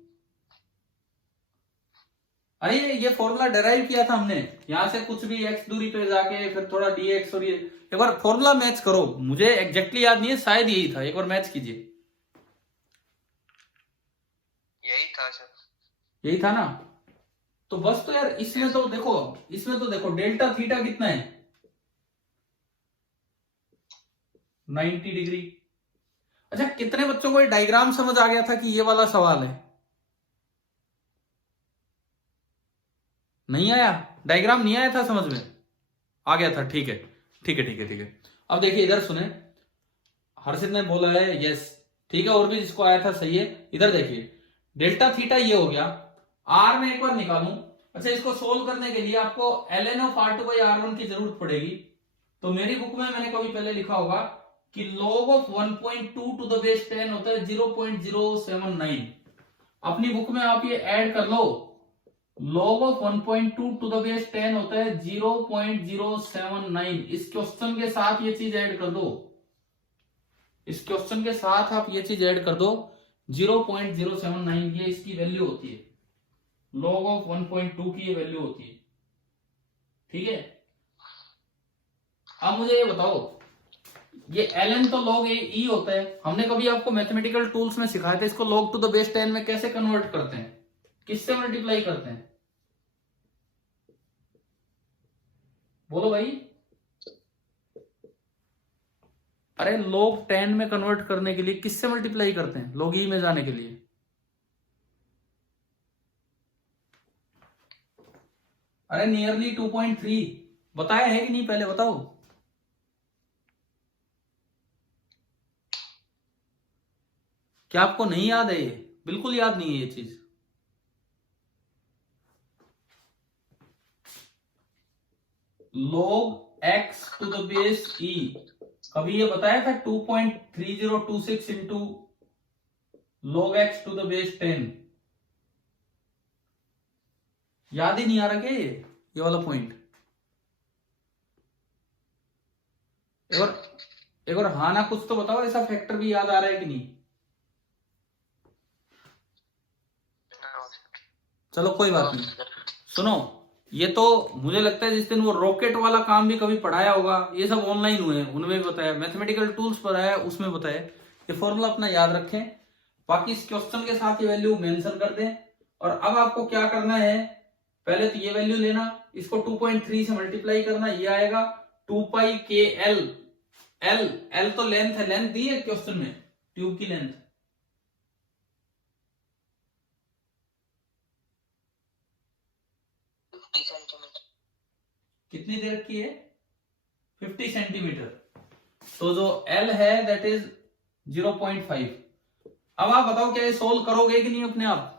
अरे ये फॉर्मूला डेराइव किया था हमने, यहां से कुछ भी x दूरी पे जाके फिर थोड़ा dx, और ये एक बार फॉर्मूला मैच करो। मुझे एग्जैक्टली याद नहीं है, शायद यही था, एक बार मैच कीजिए। यही था सर। यही था ना? तो बस, तो यार इसमें तो देखो डेल्टा थीटा कितना है? 90 डिग्री। अच्छा, कितने बच्चों को ये डायग्राम समझ आ गया था कि ये वाला सवाल है? नहीं आया? डायग्राम नहीं आया था समझ में? आ गया था? ठीक है। अब देखिए इधर सुने, हर्षित ने बोला है यस, ठीक है, और भी जिसको आया था सही है। इधर देखिए डेल्टा थीटा ये हो गया, आर में एक बार निकालूं। अच्छा, इसको सोल्व करने के लिए आपको ln of r2 by r1 की जरूरत पड़ेगी। तो मेरी बुक में मैंने कभी पहले लिखा होगा कि log of 1.2 to the base 10 होता है 0.079। अपनी बुक में आप ये ऐड कर लो, log of 1.2 to the base 10 होता है 0.079। इस क्वेश्चन के साथ ये चीज ऐड कर दो, इस क्वेश्चन के साथ आप ये चीज ऐड कर दो, 0.079 ये इसकी वैल्यू होती है, log ऑफ 1.2 की ये वैल्यू होती है, ठीक है। अब मुझे ये बताओ, ये ln तो log e होता है, हमने कभी आपको मैथमेटिकल टूल्स में सिखाया था इसको log टू द बेस 10 में कैसे कन्वर्ट करते हैं, किससे मल्टीप्लाई करते हैं, बोलो भाई। अरे log 10 में कन्वर्ट करने के लिए किससे मल्टीप्लाई करते हैं, log e में जाने के लिए? अरे नियरली 2.3 बताया है कि नहीं, पहले बताओ। क्या आपको नहीं याद है? ये बिल्कुल याद नहीं है ये चीज। log x to the base e कभी ये बताया था 2.3026 into log x to the base 10? याद ही नहीं आ रहा क्या ये वाला पॉइंट? एक बार हाँ ना कुछ तो बताओ, ऐसा फैक्टर भी याद आ रहा है कि नहीं? चलो कोई बात नहीं, सुनो, ये तो मुझे लगता है जिस दिन वो रॉकेट वाला काम भी कभी पढ़ाया होगा, ये सब ऑनलाइन हुए हैं, उनमें भी बताया, मैथमेटिकल टूल्स पढ़ाया उसमें बताया। ये फॉर्मूला अपना याद रखें, बाकी इस क्वेश्चन के साथ ये वैल्यू मेंशन कर दें। और अब आपको क्या करना है, पहले तो ये वैल्यू लेना, इसको 2.3 से मल्टीप्लाई करना, ये आएगा 2 पाई के एल। एल तो लेंथ है, लेंथ दी है क्वेश्चन में, ट्यूब की लेंथ। कितनी देर की है? 50 सेंटीमीटर। तो जो L है दैट इज 0.5। अब आप बताओ क्या ये सोल्व करोगे कि नहीं अपने आप?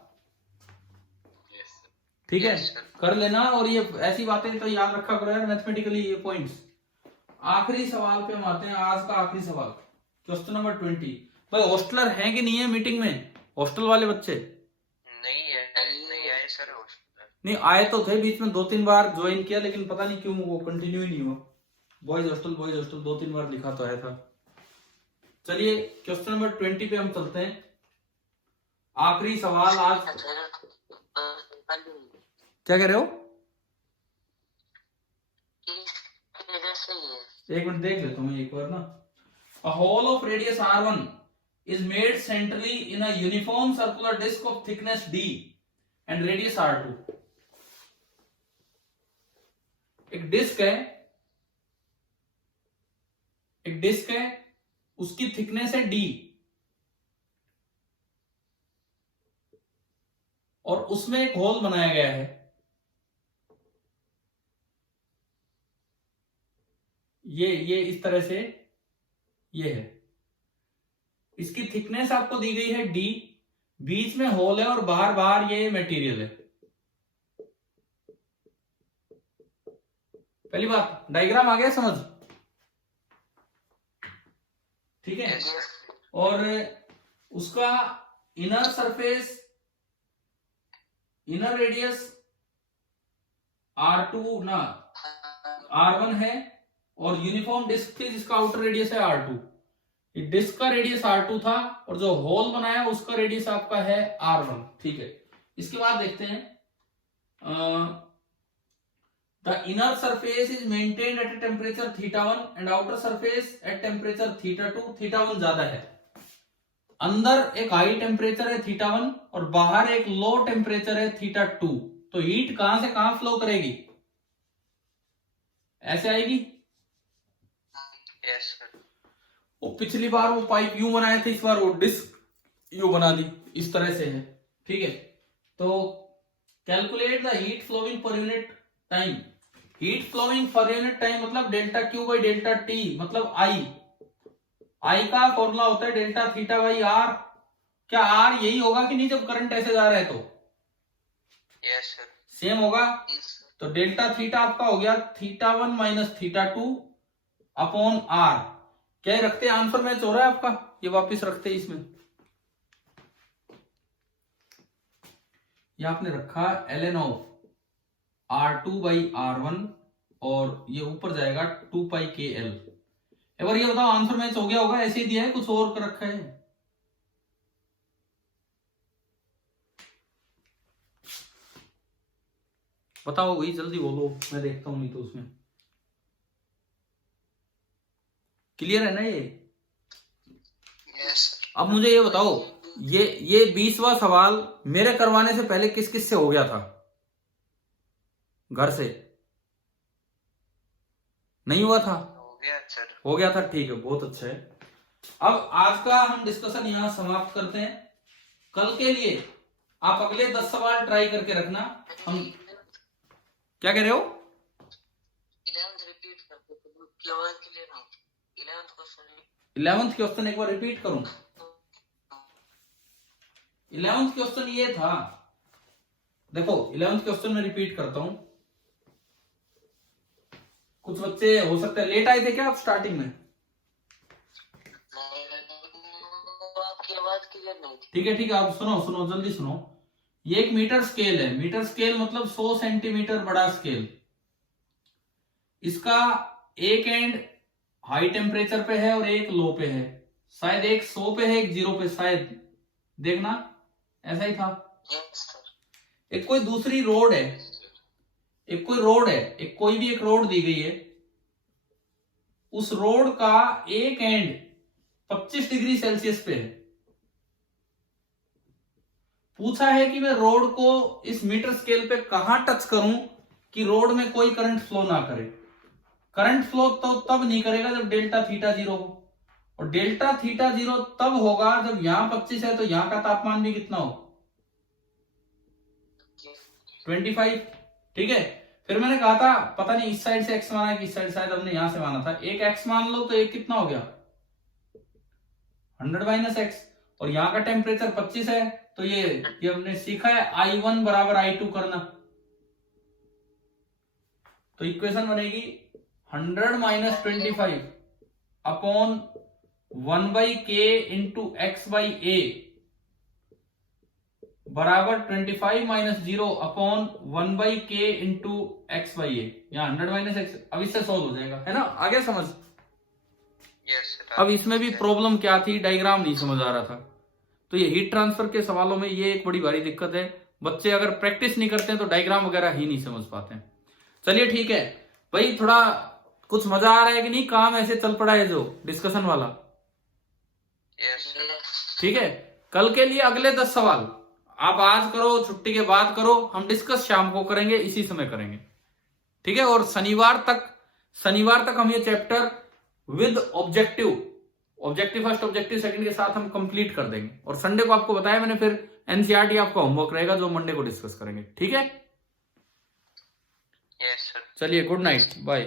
ठीक है, कर लेना। और ये ऐसी बातें तो याद रखा करो यार मैथमेटिकली ये पॉइंट्स। आखिरी सवाल पे हम आते हैं, आज का आखिरी सवाल, क्वेश्चन नंबर 20। भाई हॉस्टलर हैं कि नहीं है मीटिंग में, हॉस्टल वाले बच्चे? नहीं आए सर, नहीं आए तो थे, बीच में 2-3 बार ज्वाइन किया, लेकिन पता नहीं क्यों वो कंटिन्यू ही नहीं हुआ। बॉयज हॉस्टल 2-3 बार लिखा तो आया था। चलिए क्वेश्चन नंबर 20 पे हम चलते हैं, आखिरी सवाल आज। क्या कह रहे हो? एक मिनट देख लेता हूँ एक बार ना। A hole of radius r1 is made centrally in a uniform circular disc of thickness d and radius r2। एक डिस्क है, उसकी थिकनेस है d, और उसमें एक होल बनाया गया है। ये इस तरह से ये है, इसकी थिकनेस आपको दी गई है d, बीच में होल है और बाहर ये मटेरियल है। पहली बात, डायग्राम आ गया समझ? ठीक है। और उसका inner surface, inner radius r2 ना r1 है, और यूनिफॉर्म डिस्क थी जिसका आउटर रेडियस है r2। ये डिस्क का रेडियस r2 था और जो होल बनाया उसका रेडियस आपका है r1। ठीक है, इसके बाद देखते हैं, the inner surface is maintained at temperature θ1 and outer surface at temperature θ2। θ1 ज्यादा है, अंदर एक हाई टेम्परेचर है θ1 और बाहर एक लो टेम्परेचर है θ2। तो हीट कहां से कहां फ्लो करेगी? ऐसे आएगी। Yes sir. वो पिछली बार वो पाइप यूं बनाए थे, इस बार वो डिस्क यूं बना दी, इस तरह से है। ठीक है, तो calculate the heat flowing per unit time. Heat flowing per unit time मतलब delta Q by delta t, मतलब आई। आई का फॉर्मूला होता है डेल्टा थीटा बाई आर। क्या आर यही होगा कि नहीं जब करंट ऐसे जा रहा है तो? Yes sir. सेम होगा। तो डेल्टा थीटा आपका हो गया theta 1 minus theta 2 upon R. क्या ये रखते हैं? आंसर मैच हो रहा है आपका? ये वापस रखते हैं इसमें। ये आपने रखा ln of R2 by R1 और ये ऊपर जाएगा 2 पाई के एल। एक बार ये बताओ आंसर मैच हो गया होगा? ऐसे ही दिया है कुछ और कर रखा है? बताओ वही, जल्दी बोलो, मैं देखता हूं नहीं तो उसमें। क्लियर है ना ये? यस। अब मुझे ये बताओ, ये 20वां सवाल मेरे करवाने से पहले किस किस से हो गया था? घर से नहीं हुआ था? हो गया सर। हो गया था, ठीक है, बहुत अच्छा है। अब आज का हम डिस्कशन यहां समाप्त करते हैं। कल के लिए आप अगले 10 सवाल ट्राई करके रखना। हम क्या कह रहे हो? 11th रिपीट करते तो क्लियर क्लियर हो। 11th क्वेश्चन 11th क्वेश्चन एक बार रिपीट करूं? 11th क्वेश्चन ये था, देखो 11th क्वेश्चन में रिपीट करता हूं। कुछ बच्चे हो सकता है लेट आए थे क्या आप स्टार्टिंग में? आपकी आवाज क्लियर नहीं थी। ठीक है ठीक है, आप सुनो सुनो जल्दी सुनो। ये एक मीटर स्केल है। मीटर स्केल मतलब 100 सेंटीमीटर बड़ा स्केल। इसका एक एंड हाई टेम्परेचर पे है और एक लो पे है। शायद एक 100 पे है एक 0 पे, शायद देखना ऐसा ही था। Yes sir. एक कोई दूसरी रोड है, एक कोई रोड है, एक कोई भी एक रोड दी गई है। उस रोड का एक एंड 25 डिग्री सेल्सियस पे है। पूछा है कि मैं रोड को इस मीटर स्केल पे कहां टच करूं कि रोड में कोई करंट फ्लो ना करे। करंट फ्लो तो तब नहीं करेगा जब डेल्टा थीटा 0 हो, और डेल्टा थीटा 0 तब होगा जब यहां 25 है तो यहां का तापमान भी कितना हो? 25। ठीक है, फिर मैंने कहा था पता नहीं इस साइड से एक्स माना है कि इस साइड, शायद हमने यहां से माना था। एक एक्स मान लो तो एक कितना हो गया? 100 माइनस एक्स। और यहां का टेम्परेचर 25 है तो ये हमने सीखा है I1 बराबर I2 करना। तो इक्वेशन बनेगी 100 माइनस 25 अपॉन 1 बाई के इंटू एक्स बाई ए बराबर 25 माइनस 0 अपॉन 1 बाई के इंटू एक्स बाई ए। यहाँ 100 माइनस एक्स, अब इससे सोल्व हो जाएगा, है ना? आगे समझ। Yes sir. अब इसमें भी प्रॉब्लम क्या थी, डायग्राम नहीं समझ आ रहा था। तो ये हीट ट्रांसफर के सवालों में ये एक बड़ी भारी दिक्कत है। बच्चे अगर प्रैक्टिस नहीं करते हैं तो डायग्राम वगैरह ही नहीं समझ पाते हैं। चलिए ठीक है भाई, थोड़ा कुछ मजा आ रहा है कि नहीं? काम ऐसे चल पड़ा है जो डिस्कशन वाला। यस। ठीक है, कल के लिए अगले 10 सवाल आप आज करो, छुट्टी के बाद करो, हम डिस्कस शाम को करेंगे, इसी समय करेंगे। ठीक है, और शनिवार तक हम ये chapter with objective first objective second के साथ हम कंप्लीट कर देंगे। और संडे को आपको बताया मैंने, फिर एनसीईआरटी आपका होमवर्क रहेगा जो मंडे को डिस्कस करेंगे। ठीक है, यस सर। चलिए गुड नाइट, बाय।